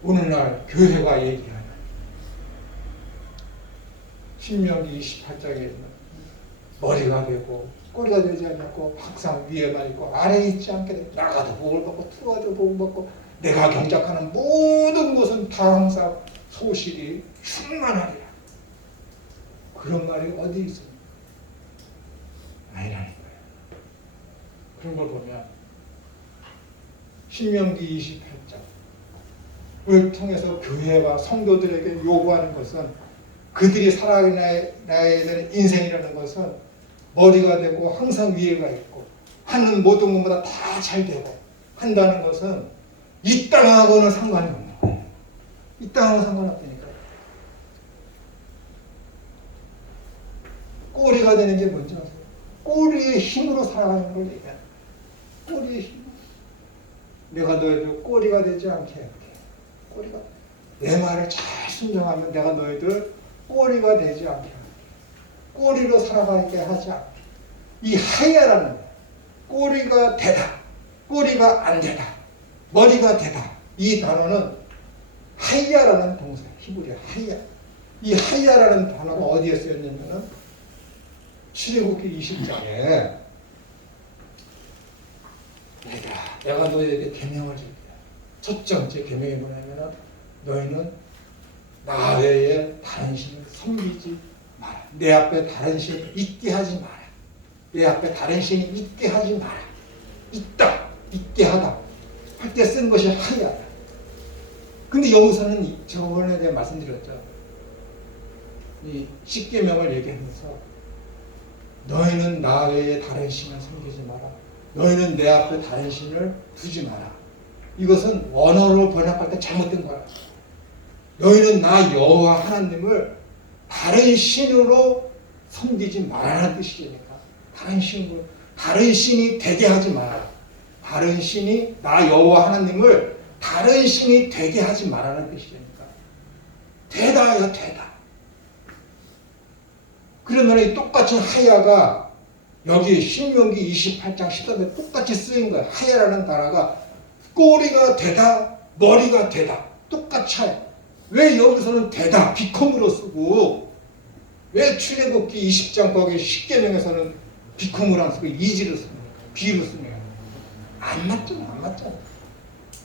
오늘날 교회가 얘기하는 신명기 28장에 머리가 되고 꼬리가 되지 않고 항상 위에만 있고 아래에 있지 않게 돼. 나가도 복을 받고 들어와도 복을 받고 내가 경작하는 모든 것은 다 항상 소실이 충만하리라. 그런 말이 어디 있습니까? 아니라는 거예요. 그런 걸 보면 신명기 28장을 통해서 교회와 성도들에게 요구하는 것은 그들이 살아가야 되는 인생이라는 것은 머리가 되고 항상 위에가 있고 하는 모든 것마다 다 잘 되고 한다는 것은 이 땅하고는 상관이 없는 거예요. 이 땅하고 상관없다니까. 꼬리가 되는 게 뭔지 아세요? 꼬리의 힘으로 살아가는 걸 얘기하는 거예요. 꼬리의 힘. 내가 너희들 꼬리가 되지 않게 할게. 꼬리가. 내 말을 잘 순종하면 내가 너희들 꼬리가 되지 않게 할게. 꼬리로 살아가게 하지 않게. 이 하야라는 거예요. 꼬리가 되다. 꼬리가 안 되다. 머리가 되다. 이 단어는 하야라는 동사. 히브리어 하야. 이 하야라는 단어가 어디에 쓰였냐면은 출애굽기 20장에 내가 너희에게 계명을 줄게. 첫 번째 계명이 뭐냐면은 너희는 나 외에 다른 신을 섬기지 마라. 내 앞에 다른 신이 있게 하지 마라. 내 앞에 다른 신이 있게 하지 마라. 있다, 있게 하다 할 때 쓴 것이 하야다. 근데 여기서는 저번에 내가 말씀드렸죠. 이 십계명을 얘기하면서 너희는 나 외에 다른 신을 섬기지 마라. 너희는 내 앞에 다른 신을 두지 마라. 이것은 원어로 번역할 때 잘못된 거야. 너희는 나 여호와 하나님을 다른 신으로 섬기지 말라는 뜻이니까. 다른 신으로, 다른 신이 되게 하지 마라. 다른 신이 나 여호와 하나님을 다른 신이 되게 하지 말라는 뜻이니까. 되다야 되다. 그러면 이 똑같은 하야가 여기 신명기 28장 13절에 똑같이 쓰인 거야. 하야라는 단어가 꼬리가 되다, 머리가 되다. 똑같이 하야. 왜 여기서는 되다, 비컴으로 쓰고 왜 출애굽기 20장 거기 십계명에서는 비컴으로 안 쓰고 이지를 쓰는 거야. 비로 쓰는 거야. 안 맞잖아, 안 맞잖아.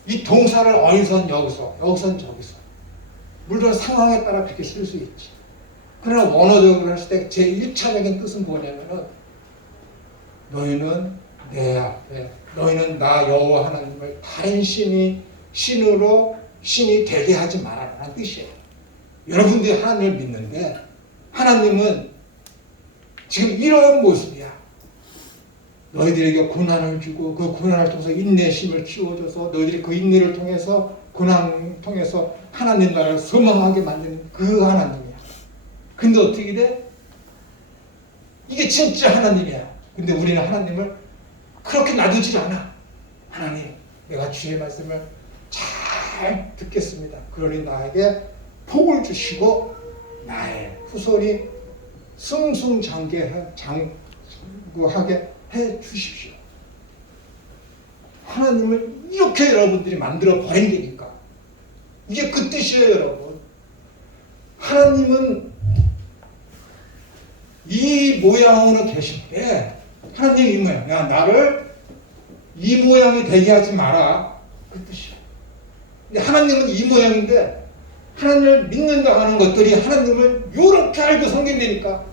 이 동사를 어디선 여기서, 여기선 저기서. 물론 상황에 따라 그렇게 쓸 수 있지. 그러나 원어적으로 했을 때 제 1차적인 뜻은 뭐냐면은 너희는 내 앞에, 너희는 나 여호와 하나님을 다른 신으로 신이 되게 하지 말아라는 뜻이에요. 여러분들이 하나님을 믿는데 하나님은 지금 이런 모습이야. 너희들에게 고난을 주고 그 고난을 통해서 인내심을 키워줘서 너희들이 그 인내를 통해서 고난을 통해서 하나님 나라를 소망하게 만드는 그 하나님이야. 근데 어떻게 돼? 이게 진짜 하나님이야. 근데 우리는 하나님을 그렇게 놔두질 않아. 하나님, 내가 주의 말씀을 잘 듣겠습니다. 그러니 나에게 복을 주시고 나의 후손이 승승장구하게 해 주십시오. 하나님을 이렇게 여러분들이 만들어 버린다니까. 이게 그 뜻이에요, 여러분. 하나님은 이 모양으로 계신데 하나님이 이 모양, 야 나를 이 모양이 되게 하지 마라. 그 뜻이야. 근데 하나님은 이 모양인데 하나님을 믿는다 하는 것들이 하나님을 이렇게 알고 섬긴다니까.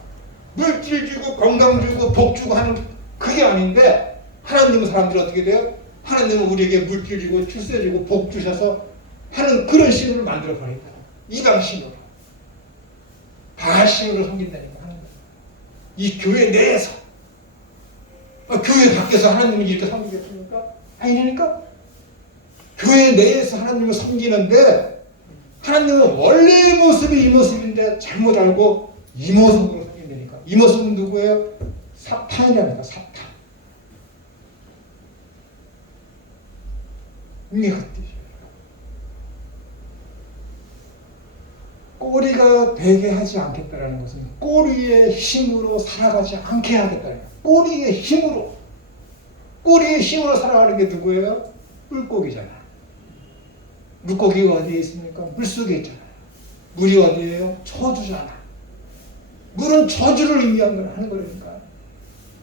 물질 주고 건강 주고 복 주고 하는 그게 아닌데 하나님은 사람들이 어떻게 돼요? 하나님은 우리에게 물질 주고 출세 주고 복 주셔서 하는 그런 신으로 만들어 버린다. 이방 신으로. 바알 신으로 섬긴다니까. 이 교회 내에서 교회 밖에서 하나님을 이렇게 섬기겠습니까? 아니니까 교회 내에서 하나님을 섬기는데 하나님은 원래의 모습이 이 모습인데 잘못 알고 이 모습으로 섬긴다니까. 이 모습은 누구예요? 사탄이랍니다. 사탄. 이게 그 뜻이에요. 꼬리가 되게 하지 않겠다라는 것은 꼬리의 힘으로 살아가지 않게 하겠다는 거예요. 꼬리의 힘으로. 꼬리의 힘으로 살아가는 게 누구예요? 물고기잖아. 물고기가 어디에 있습니까? 물속에 있잖아요. 물이 어디예요? 저주잖아. 물은 저주를 의미하는 거니까.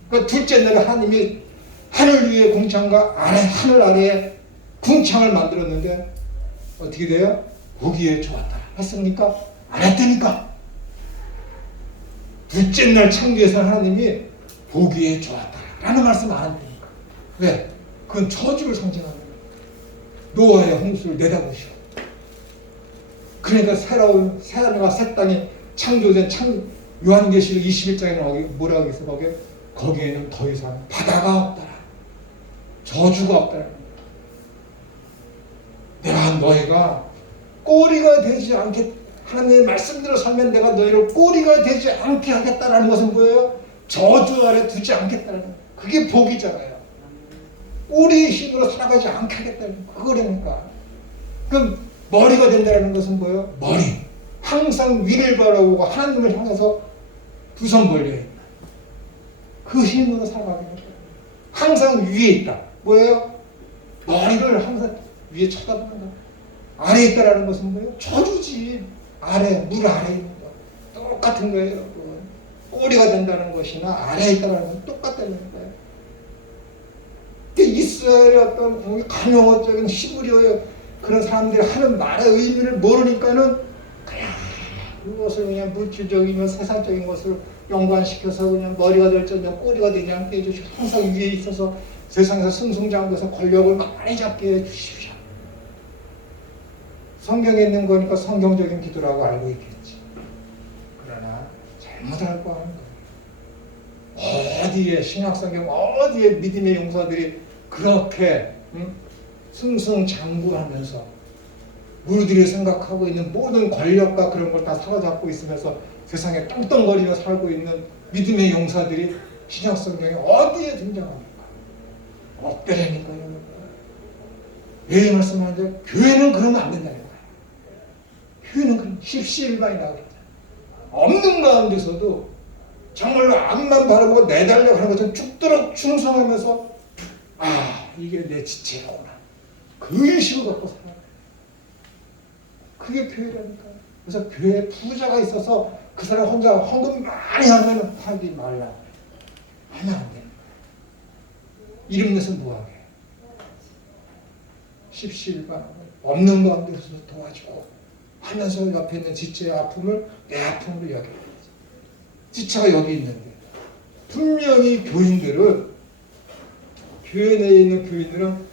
그러니까 둘째 날에 하나님이 하늘 위에 궁창과 하늘 아래에 궁창을 만들었는데 어떻게 돼요? 보기에 좋았다. 했습니까? 안 했다니까. 둘째 날 창조해서 하나님이 보기에 좋았다라는 말씀 안 한다니까. 왜? 그건 저주를 상징하는 거예요. 노아의 홍수를 내다보시오. 그러니까 새로운 새하늘과 새 땅이 창조된 요한계시록 21장에 뭐라고 했어? 거기에는 더 이상 바다가 없더라. 저주가 없더라. 내가 너희가 꼬리가 되지 않게 하나님의 말씀대로 살면 내가 너희를 꼬리가 되지 않게 하겠다라는 것은 뭐예요? 저주 아래 두지 않겠다는 거예요. 그게 복이잖아요. 꼬리의 힘으로 살아가지 않게 하겠다는 거. 그거라니까. 그럼 머리가 된다는 것은 뭐예요? 머리. 항상 위를 바라보고 하나님을 향해서 두 손 벌려 있다. 그 힘으로 살아가는 거예요. 항상 위에 있다. 뭐예요? 머리를 항상 위에 쳐다본다. 아래에 있다라는 것은 뭐예요? 저주지. 아래, 물 아래에 있는 거. 똑같은 거예요, 여러분. 꼬리가 된다는 것이나 아래에 있다는 것은 똑같다는 거예요. 이스라엘의 어떤 간용어적인 히브리어의 그런 사람들이 하는 말의 의미를 모르니까는 그냥 그것을 그냥 물질적이면 세상적인 것을 연관시켜서 그냥 머리가 될 적이면 꼬리가 되지 않게 해주시고 항상 위에 있어서 세상에서 승승장구해서 권력을 많이 잡게 해주십시오. 성경에 있는 거니까 성경적인 기도라고 알고 있겠지. 그러나 잘못 알고 하는 거예요. 어디에 신약성경 어디에 믿음의 용사들이 그렇게 승승장구하면서 우리들이 생각하고 있는 모든 권력과 그런 걸 다 사로잡고 있으면서 세상에 떵떵거리며 살고 있는 믿음의 용사들이 신약성경에 어디에 등장합니까? 없더라니까요. 왜 말씀하는데 교회는 그러면 안 된다는 거예요. 교회는 그럼 십시일반이 나오겠다. 없는 가운데서도 정말로 앞만 바라보고 내달려고 하는 것처럼 죽도록 충성하면서 이게 내 지체로구나. 그 의식을 갖고 살아야 돼. 그게 교회라니까. 그래서 교회에 부자가 있어서 그 사람 혼자 헌금 많이 하면 하지 말라. 하면 안 돼. 이름 내서 뭐하게. 십시일반 없는 가운데서 도와주고 하면서 옆에 있는 지체의 아픔을 내 아픔으로 여겨야지. 지체가 여기 있는데 분명히 교회 내에 있는 교인들은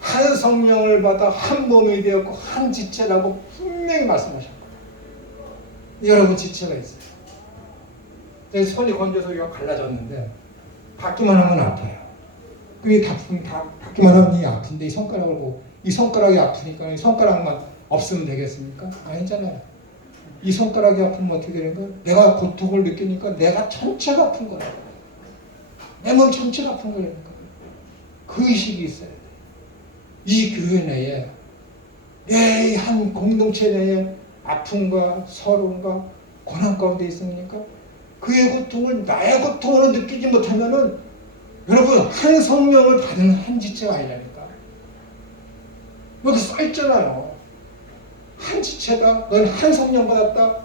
한 성령을 받아 한 몸이 되었고 한 지체라고 분명히 말씀하셨고 여러분 지체가 있어요. 제 손이 건져서 이거 갈라졌는데 닿기만 하면 아파요. 그게 닿기만 하면 이 아픈데 이 손가락이 아프니까 이 손가락만 없으면 되겠습니까? 아니잖아요. 이 손가락이 아프면 어떻게 되는 거예요? 내가 고통을 느끼니까 내가 전체가 아픈 거예요. 내 몸 전체가 아픈 거라니까. 그 의식이 있어야 돼. 이 교회 내에 내 한 공동체 내에 아픔과 서러움과 고난 가운데 있으니까 그의 고통을 나의 고통으로 느끼지 못하면은 여러분 한 성령을 받은 한 지체가 아니라니까. 여기 써있잖아요. 한 지체다. 너는 한 성령 받았다.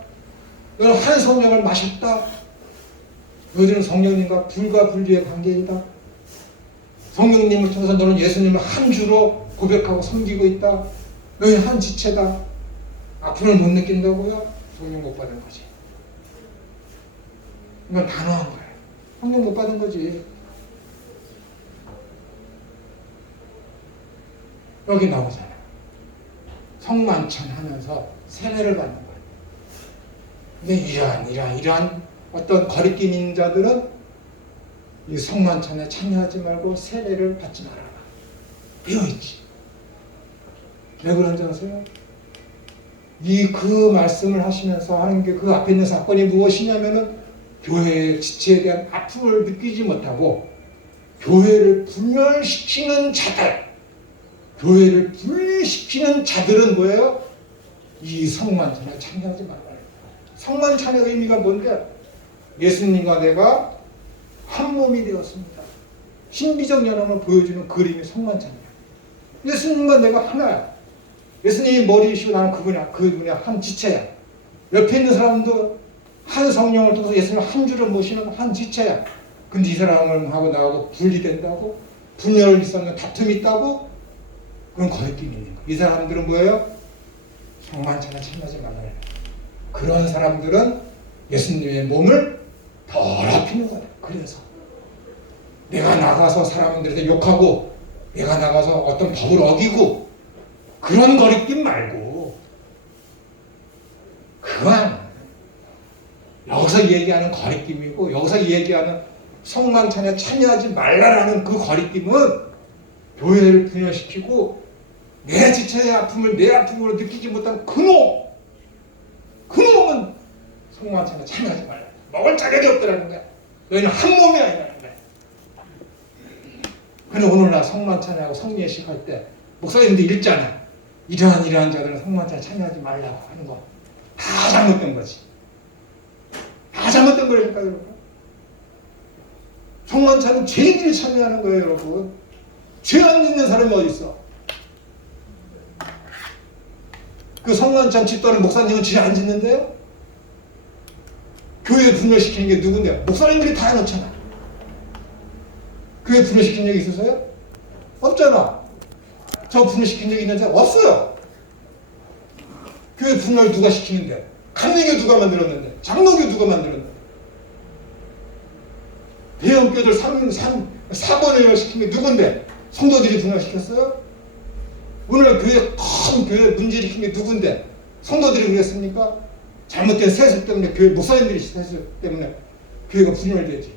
너는 한 성령을 마셨다. 너희들은 성령님과 불가분리의 관계이다. 성령님을 통해서 너는 예수님을 한 주로 고백하고 섬기고 있다. 너희는 한 지체다. 아픔을 못 느낀다고요? 성령 못 받은 거지. 이건 단호한 거예요. 성령 못 받은 거지. 여기 나오잖아요. 성만찬 하면서 세례를 받는 거예요. 근데 이러한 어떤 거리낌 있는 자들은 이 성만찬에 참여하지 말고 세례를 받지 말아라. 비어있지. 왜 그런지 아세요? 그 말씀을 하시면서 하는 게 그 앞에 있는 사건이 무엇이냐면은 교회의 지체에 대한 아픔을 느끼지 못하고 교회를 분열시키는 자들은 뭐예요? 이 성만찬에 참여하지 말아요. 성만찬의 의미가 뭔데? 예수님과 내가 한 몸이 되었습니다. 신비적 연합을 보여주는 그림이 성만찬이야. 예수님과 내가 하나야. 예수님이 머리이시고 나는 그분이야. 한 지체야. 옆에 있는 사람도 한 성령을 통해서 예수님을 한 주를 모시는 한 지체야. 근데 이 사람을 하고 나하고 분리된다고? 분열이 있었는 다툼이 있다고? 그건 거리낌이 있는 거야. 이 사람들은 뭐예요? 성만찬에 참여하지 말아요. 그런 사람들은 예수님의 몸을 더럽히는 거야. 그래서 내가 나가서 사람들한테 욕하고 내가 나가서 어떤 법을 어기고 그런 거리낌 말고 그건 여기서 얘기하는 거리낌이고 여기서 얘기하는 성만찬에 참여하지 말라라는 그 거리낌은 교회를 분열시키고 내 지체의 아픔을 내 아픔으로 느끼지 못한 그놈은 성만찬에 참여하지 말라. 먹을 자격이 없더라는 거야. 너희는 한 몸이 아니라는 거야. 그런데 오늘날 성만찬하고 성례식 할 때 목사님도 읽잖아. 이러한 자들은 성만찬에 참여하지 말라고 하는 거. 다 잘못된 거지. 다 잘못된 거라니까 여러분. 성만찬은 죄인들이 참여하는 거예요 여러분. 죄 안 짓는 사람이 어디 있어? 그 성만찬 집도하는 목사님은 죄 안 짓는데요? 교회 분열시키는 게 누군데요? 목사님들이 다 해놓잖아. 교회 분열시킨 적이 있어서요? 없잖아. 저 분열시킨 적이 있는데 없어요. 교회 분열 누가 시키는데? 감리교 누가 만들었는데? 장로교 누가 만들었는데? 대형교들 4번을 시킨 게 누군데? 성도들이 분열시켰어요? 오늘 큰 교회 문제 일으킨 게 누군데? 성도들이 그랬습니까? 잘못된 세습 때문에 교회 목사님들이 세습 때문에 교회가 분열되지.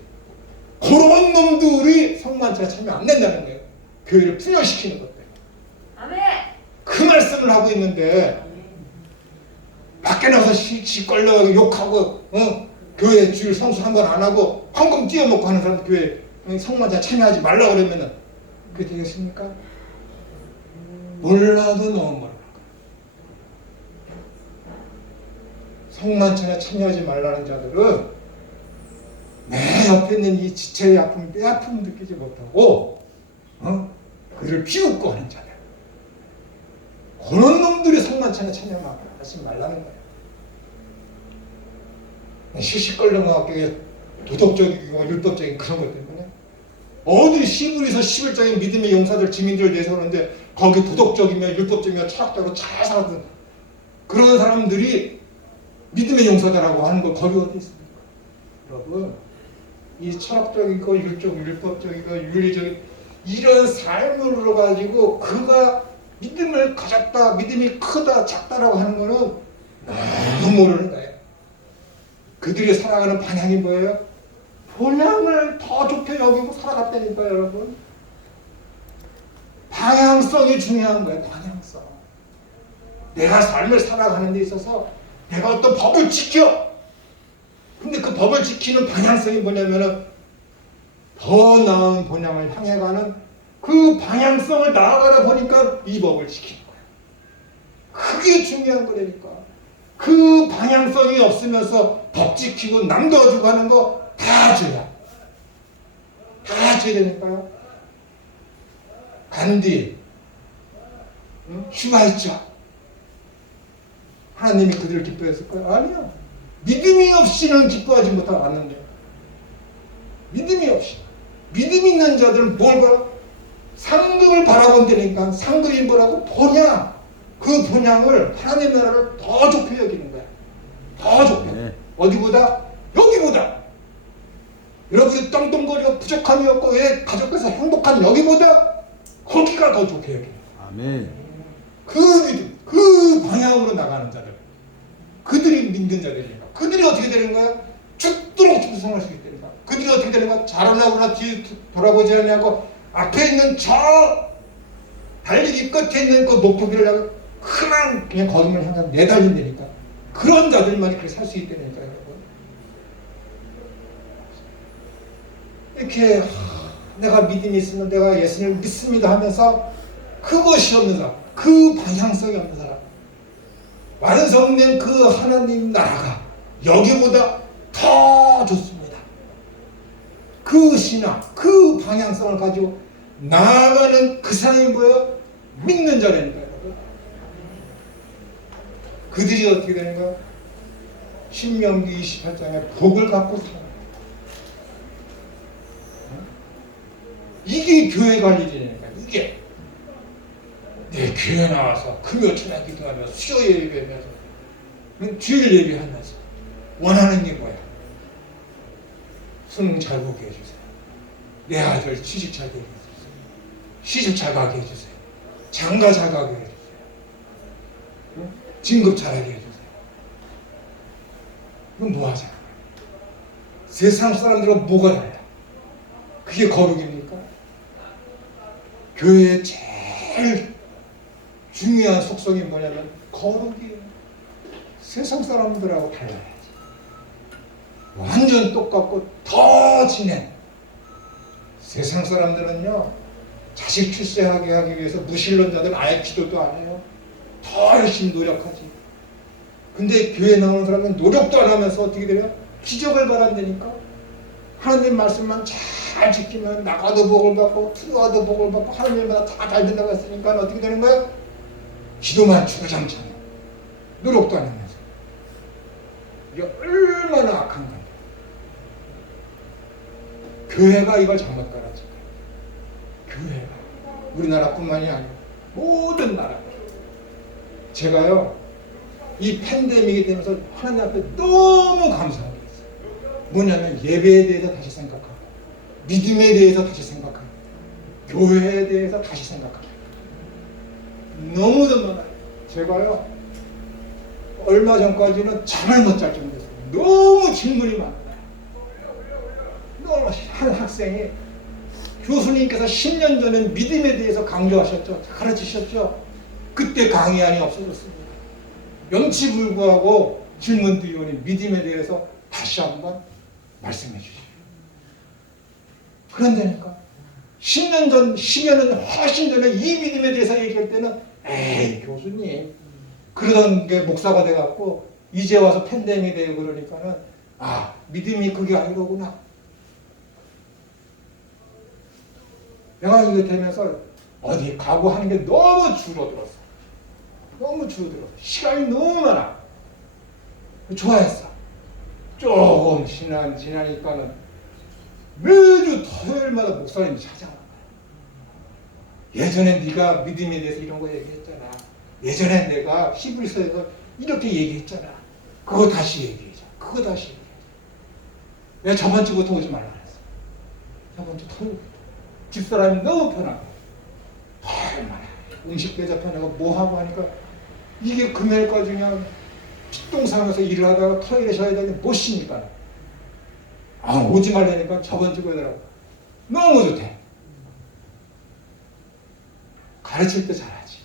그런 놈들이 성만찬에 참여 안 된다는 거예요. 교회를 분열시키는 것 때문에. 아멘. 그 말씀을 하고 있는데 밖에 나가서 시끌러 욕하고 교회 주일 성수 한 번 안 하고 헌금 띄워먹고 하는 사람 교회 성만찬에 참여하지 말라고 그러면은 그게 되겠습니까? 몰라도 너무 몰라. 성만찬에 참여하지 말라는 자들은 내 옆에 있는 이 지체의 아픔, 내 아픔을 느끼지 못하고 그들을 비웃고 하는 자들. 그런 놈들이 성만찬에 참여하지 말라는 거예요. 시시껄렁 하게 도덕적이고 율법적인 그런 것 때문에 어디 시부리서 11장의 믿음의 용사들 지민들을 내세우는데 거기 도덕적이며 율법적이며 철학적으로 잘 살았던 그런 사람들이 믿음의 용사다라고 하는 거 거리 어디 있습니까? 여러분, 이 철학적이고 율법적이고 윤리적인 이런 삶으로 가지고 그가 믿음을 가졌다, 믿음이 크다, 작다라고 하는 거는 너무 모르는 거예요. 그들이 살아가는 방향이 뭐예요? 본향을 더 좋게 여기고 살아갔다니까요, 여러분. 방향성이 중요한 거예요, 방향성. 내가 삶을 살아가는 데 있어서 내가 어떤 법을 지켜. 근데 그 법을 지키는 방향성이 뭐냐면은 더 나은 본향을 향해 가는 그 방향성을 나아가다 보니까 이 법을 지키는 거야. 그게 중요한 거라니까. 그 방향성이 없으면서 법 지키고 남 도와주고 하는 거 다 죄야. 다 죄되니까요. 간디, 슈바이처. 하나님이 그들을 기뻐했을까요? 아니요. 믿음이 없이는 기뻐하지 못하는데. 믿음이 없이. 믿음 있는 자들은 뭘 봐라? 상급을 바라본다니까. 상급이 뭐라고? 본향. 그 본향을 하나님 나라를 더 좋게 여기는 거야. 더 좋게. 네. 어디보다? 여기보다. 여러분이 떵떵거리고 부족함이 없고 왜 가족께서 행복한 여기보다 거기가 더 좋게 여기는 거야. 아멘. 그 믿음, 그 방향으로 나가는 자들. 그들이 믿는 자들이니까. 그들이 어떻게 되는 거야? 죽도록 충성할 수 있다는 거야. 그들이 어떻게 되는 거야? 잘하려고나 뒤에 돌아보지 않냐고 앞에 있는 저 달리기 끝에 있는 그 목표기를 하고 그냥 거기만 항상 내달린다니까. 그런 자들만이 그렇게 살 수 있다니까, 여러분. 이렇게 내가 믿음이 있으면 내가 예수님을 믿습니다 하면서 그것이 없는 사람, 그 방향성이 없는 사람, 완성된 그 하나님 나라가 여기보다 더 좋습니다. 그 신앙, 그 방향성을 가지고 나아가는 그 사람이 뭐예요? 믿는 자라니까, 여러분. 그들이 어떻게 되는 거야? 신명기 28장에 복을 갖고 살아요. 이게 교회 갈 일이니까. 이게 내 교회 나와서 금요 천야 기도하면서 수요 예배하면서 주일 예배하면서 원하는 게 뭐야? 수능 잘 보게 해주세요. 내 아들 취직 잘 되게 해주세요. 시집 잘 가게 해주세요. 장가 잘 가게 해주세요. 진급 잘하게 해주세요. 그럼 뭐 하잖아. 세상 사람들과 뭐가 달라? 그게 거룩입니까? 교회에 제일 중요한 속성이 뭐냐면 거룩이에요. 세상 사람들하고 달라야지. 완전 똑같고 더 진해. 세상 사람들은요, 자식 출세하게 하기 위해서 무신론자들 아예 기도도 안 해요. 더 열심히 노력하지. 근데 교회 나오는 사람은 노력도 안 하면서 어떻게 돼요? 기적을 바란다니까. 하나님 말씀만 잘 지키면 나가도 복을 받고 들어와도 복을 받고 하나님마다 다 잘 된다고 했으니까 어떻게 되는 거예요? 기도만 주구장창 노력도 안 하면서. 이게 얼마나 악한 거예요. 교회가 이걸 잘못 가라지. 교회가 우리나라뿐만이 아니고 모든 나라. 제가요 이 팬데믹이 되면서 하나님 앞에 너무 감사하게 했어요. 뭐냐면 예배에 대해서 다시 생각하고, 믿음에 대해서 다시 생각하고, 교회에 대해서 다시 생각하고. 너무도 많아요. 제가요 얼마 전까지는 잠을 못 잘 정도였어요. 너무 질문이 많아요. 너무 한 학생이 교수님께서 10년 전에 믿음에 대해서 강조하셨죠. 가르치셨죠. 그때 강의안이 없어졌습니다. 염치불구하고 질문드리오니 믿음에 대해서 다시 한번 말씀해 주시죠. 그런다니까 10년 전, 10여 년 훨씬 전에 이 믿음에 대해서 얘기할 때는 에이 교수님 그러던 게 목사가 돼갖고 이제 와서 팬데믹이 되고 그러니까는 아 믿음이 그게 아니로구나. 내가 이거 되면서 어디 가고 하는 게 너무 줄어들었어. 너무 줄어들었어. 시간이 너무 많아. 좋아했어. 조금 지나니까는 매주 토요일마다 목사님이 찾아와. 예전에 네가 믿음에 대해서 이런 거 얘기했잖아. 예전에 내가 히브리서에서 이렇게 얘기했잖아. 그거 다시 얘기해줘. 그거 다시 얘기해줘. 내가 저번 주부터 오지 말라 그랬어. 저번 주 토요일부터. 집사람이 너무 편하고 얼마나 음식 대접하냐고 뭐하고 하니까 이게 금요일까지 그냥 핏동산에서 일을 하다가 토요일에 쉬어야 되는데 못 쉬니까 아 오지 말라니까 저번 주에 오더라고. 너무 좋대. 가르칠 때 잘하지.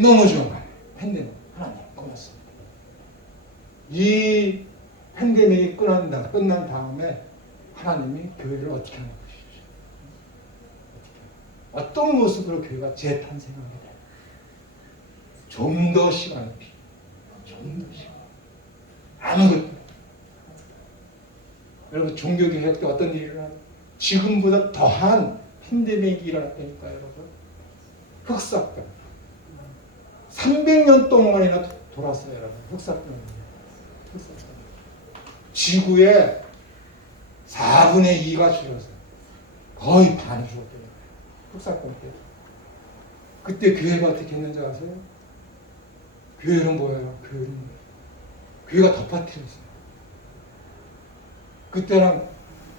너무 좋은 거예요. 팬데믹. 하나님 고맙습니다. 이 팬데믹이 끝난 다음에 하나님이 교회를 어떻게 하는 것이죠. 어떤 모습으로 교회가 재탄생하게 돼요. 좀 더 시간이 필요해요. 좀 더 시간. 아무것도. 여러분 종교개혁 때 어떤 일이 일어나요? 지금보다 더한 팬데믹이 일어났다니까요. 여러분. 흑사병. 300년 동안이나 돌았어요. 여러분. 흑사병. 지구의 4분의 2가 줄었어요. 거의 반이 줄었대요. 흑사병 때. 그때 교회가 어떻게 했는지 아세요? 교회는 뭐예요? 교회가 덮어뜨렸어요. 그때랑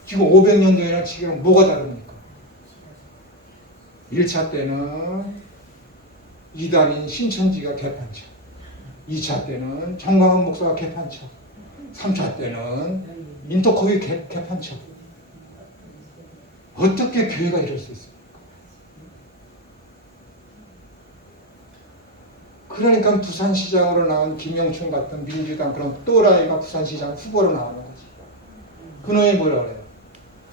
지금 500년 전이랑 지금 뭐가 다릅니까? 1차 때는 이단인 신천지가 개판쳐. 2차 때는 정광훈 목사가 개판쳐. 3차 때는 인터코이 개판쳐. 어떻게 교회가 이럴 수 있습니까? 그러니까 부산시장으로 나온 김영춘 같은 민주당 그런 또라이가 부산시장 후보로 나오는 거지. 그놈이 뭐라 그래요?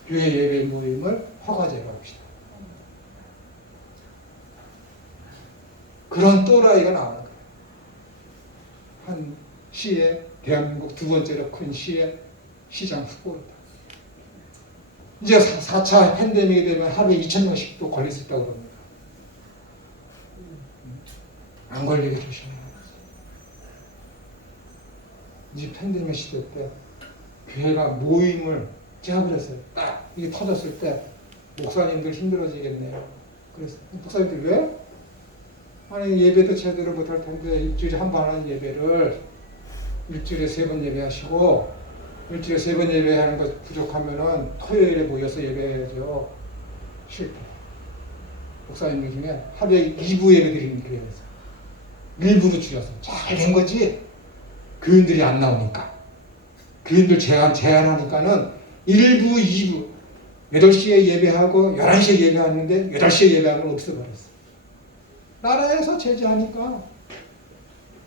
교회 예배 모임을 허가제로 합시다. 그런 또라이가 나오는 거예요. 한 시에 대한민국 두 번째로 큰 시의 시장 후보이다. 이제 4차 팬데믹이 되면 하루에 2,000명씩 또 걸릴 수 있다고 그럽니다. 안 걸리게 조심해야 돼. 이 팬데믹 시대 때 교회가 모임을 제가 그랬어요. 딱 이게 터졌을 때 목사님들 힘들어지겠네요. 그래서 목사님들 왜? 아니 예배도 제대로 못할 텐데 일주일에 한 번 하는 예배를 일주일에 3번 예배하시고 일주일에 3번 예배하는 것 부족하면은 토요일에 모여서 예배해야죠. 싫대. 목사님들 중에 하루에 2부 예배 드리는 교회에서 일부로 줄여서 잘 된 거지. 교인들이 안 나오니까. 교인들 제한하니까는 1부, 2부 8시에 예배하고 11시에 예배하는데 8시에 예배하면 없어버렸어. 나라에서 제재하니까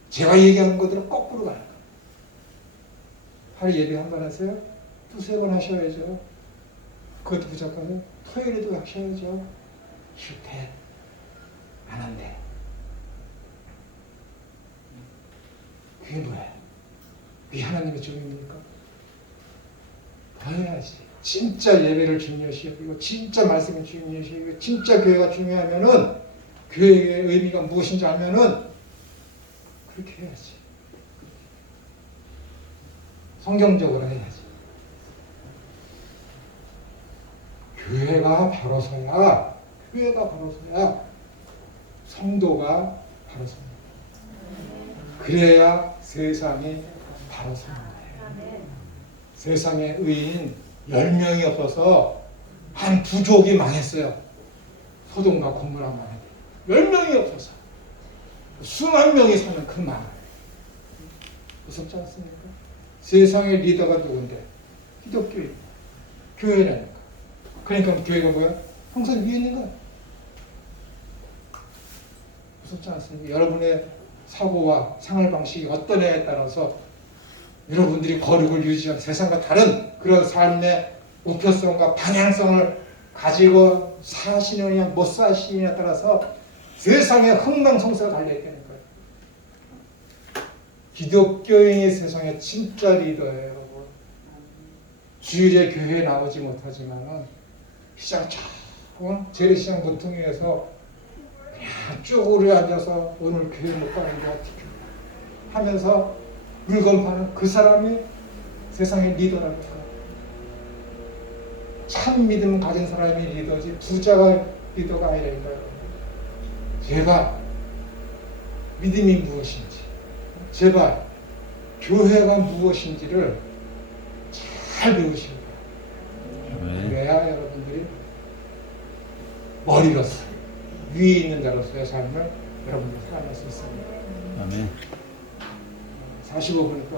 제가 얘기하는 것들은 거꾸로 가요. 하루 예배 한 번 하세요? 두세 번 하셔야죠. 그것도 부족하면 토요일에도 하셔야죠. 싫대. 안 한대. 그게 뭐야? 그게 하나님의 종입니까? 더 해야지. 진짜 예배를 중요시 여기고 진짜 말씀을 중요시 여기고 진짜 교회가 중요하면은 교회의 의미가 무엇인지 알면은 그렇게 해야지. 성경적으로 해야지. 교회가 바로 서야 성도가 바로 섭니다. 그래야 세상이 바로 섭니다. 세상에 의인 10명이 없어서 한 부족이 망했어요. 소돔과 고모라만 해도 10명이 없어서 수만 명이 사는 그 망을. 무섭지 않습니까? 세상의 리더가 누군데? 기독교인. 교회라니까. 그러니까 교회가 뭐야? 항상 위에 있는 거야. 무섭지 않습니까? 여러분의 사고와 생활 방식이 어떤 애에 따라서 여러분들이 거룩을 유지한 세상과 다른 그런 삶의 목표성과 방향성을 가지고 사시느냐 못 사시느냐에 따라서 세상의 흥망성쇠가 달려있다는 거예요. 기독교인이 세상의 진짜 리더예요, 여러분. 주일에 교회에 나오지 못하지만은 시장 재래시장 모퉁이에서 그냥 쪼그려 앉아서 오늘 교회 못 가는데 어떻게 하면서 물건 파는 그 사람이 세상의 리더라니까. 참 믿음 가진 사람이 리더지 부자가 리더가 아니라니까. 제발 믿음이 무엇인지, 제발 교회가 무엇인지를 잘 배우시고 그래야 여러분들이 머리로서 위에 있는 자로서의 삶을 여러분들이 살아갈 수 있습니다. 아멘. 45분이 또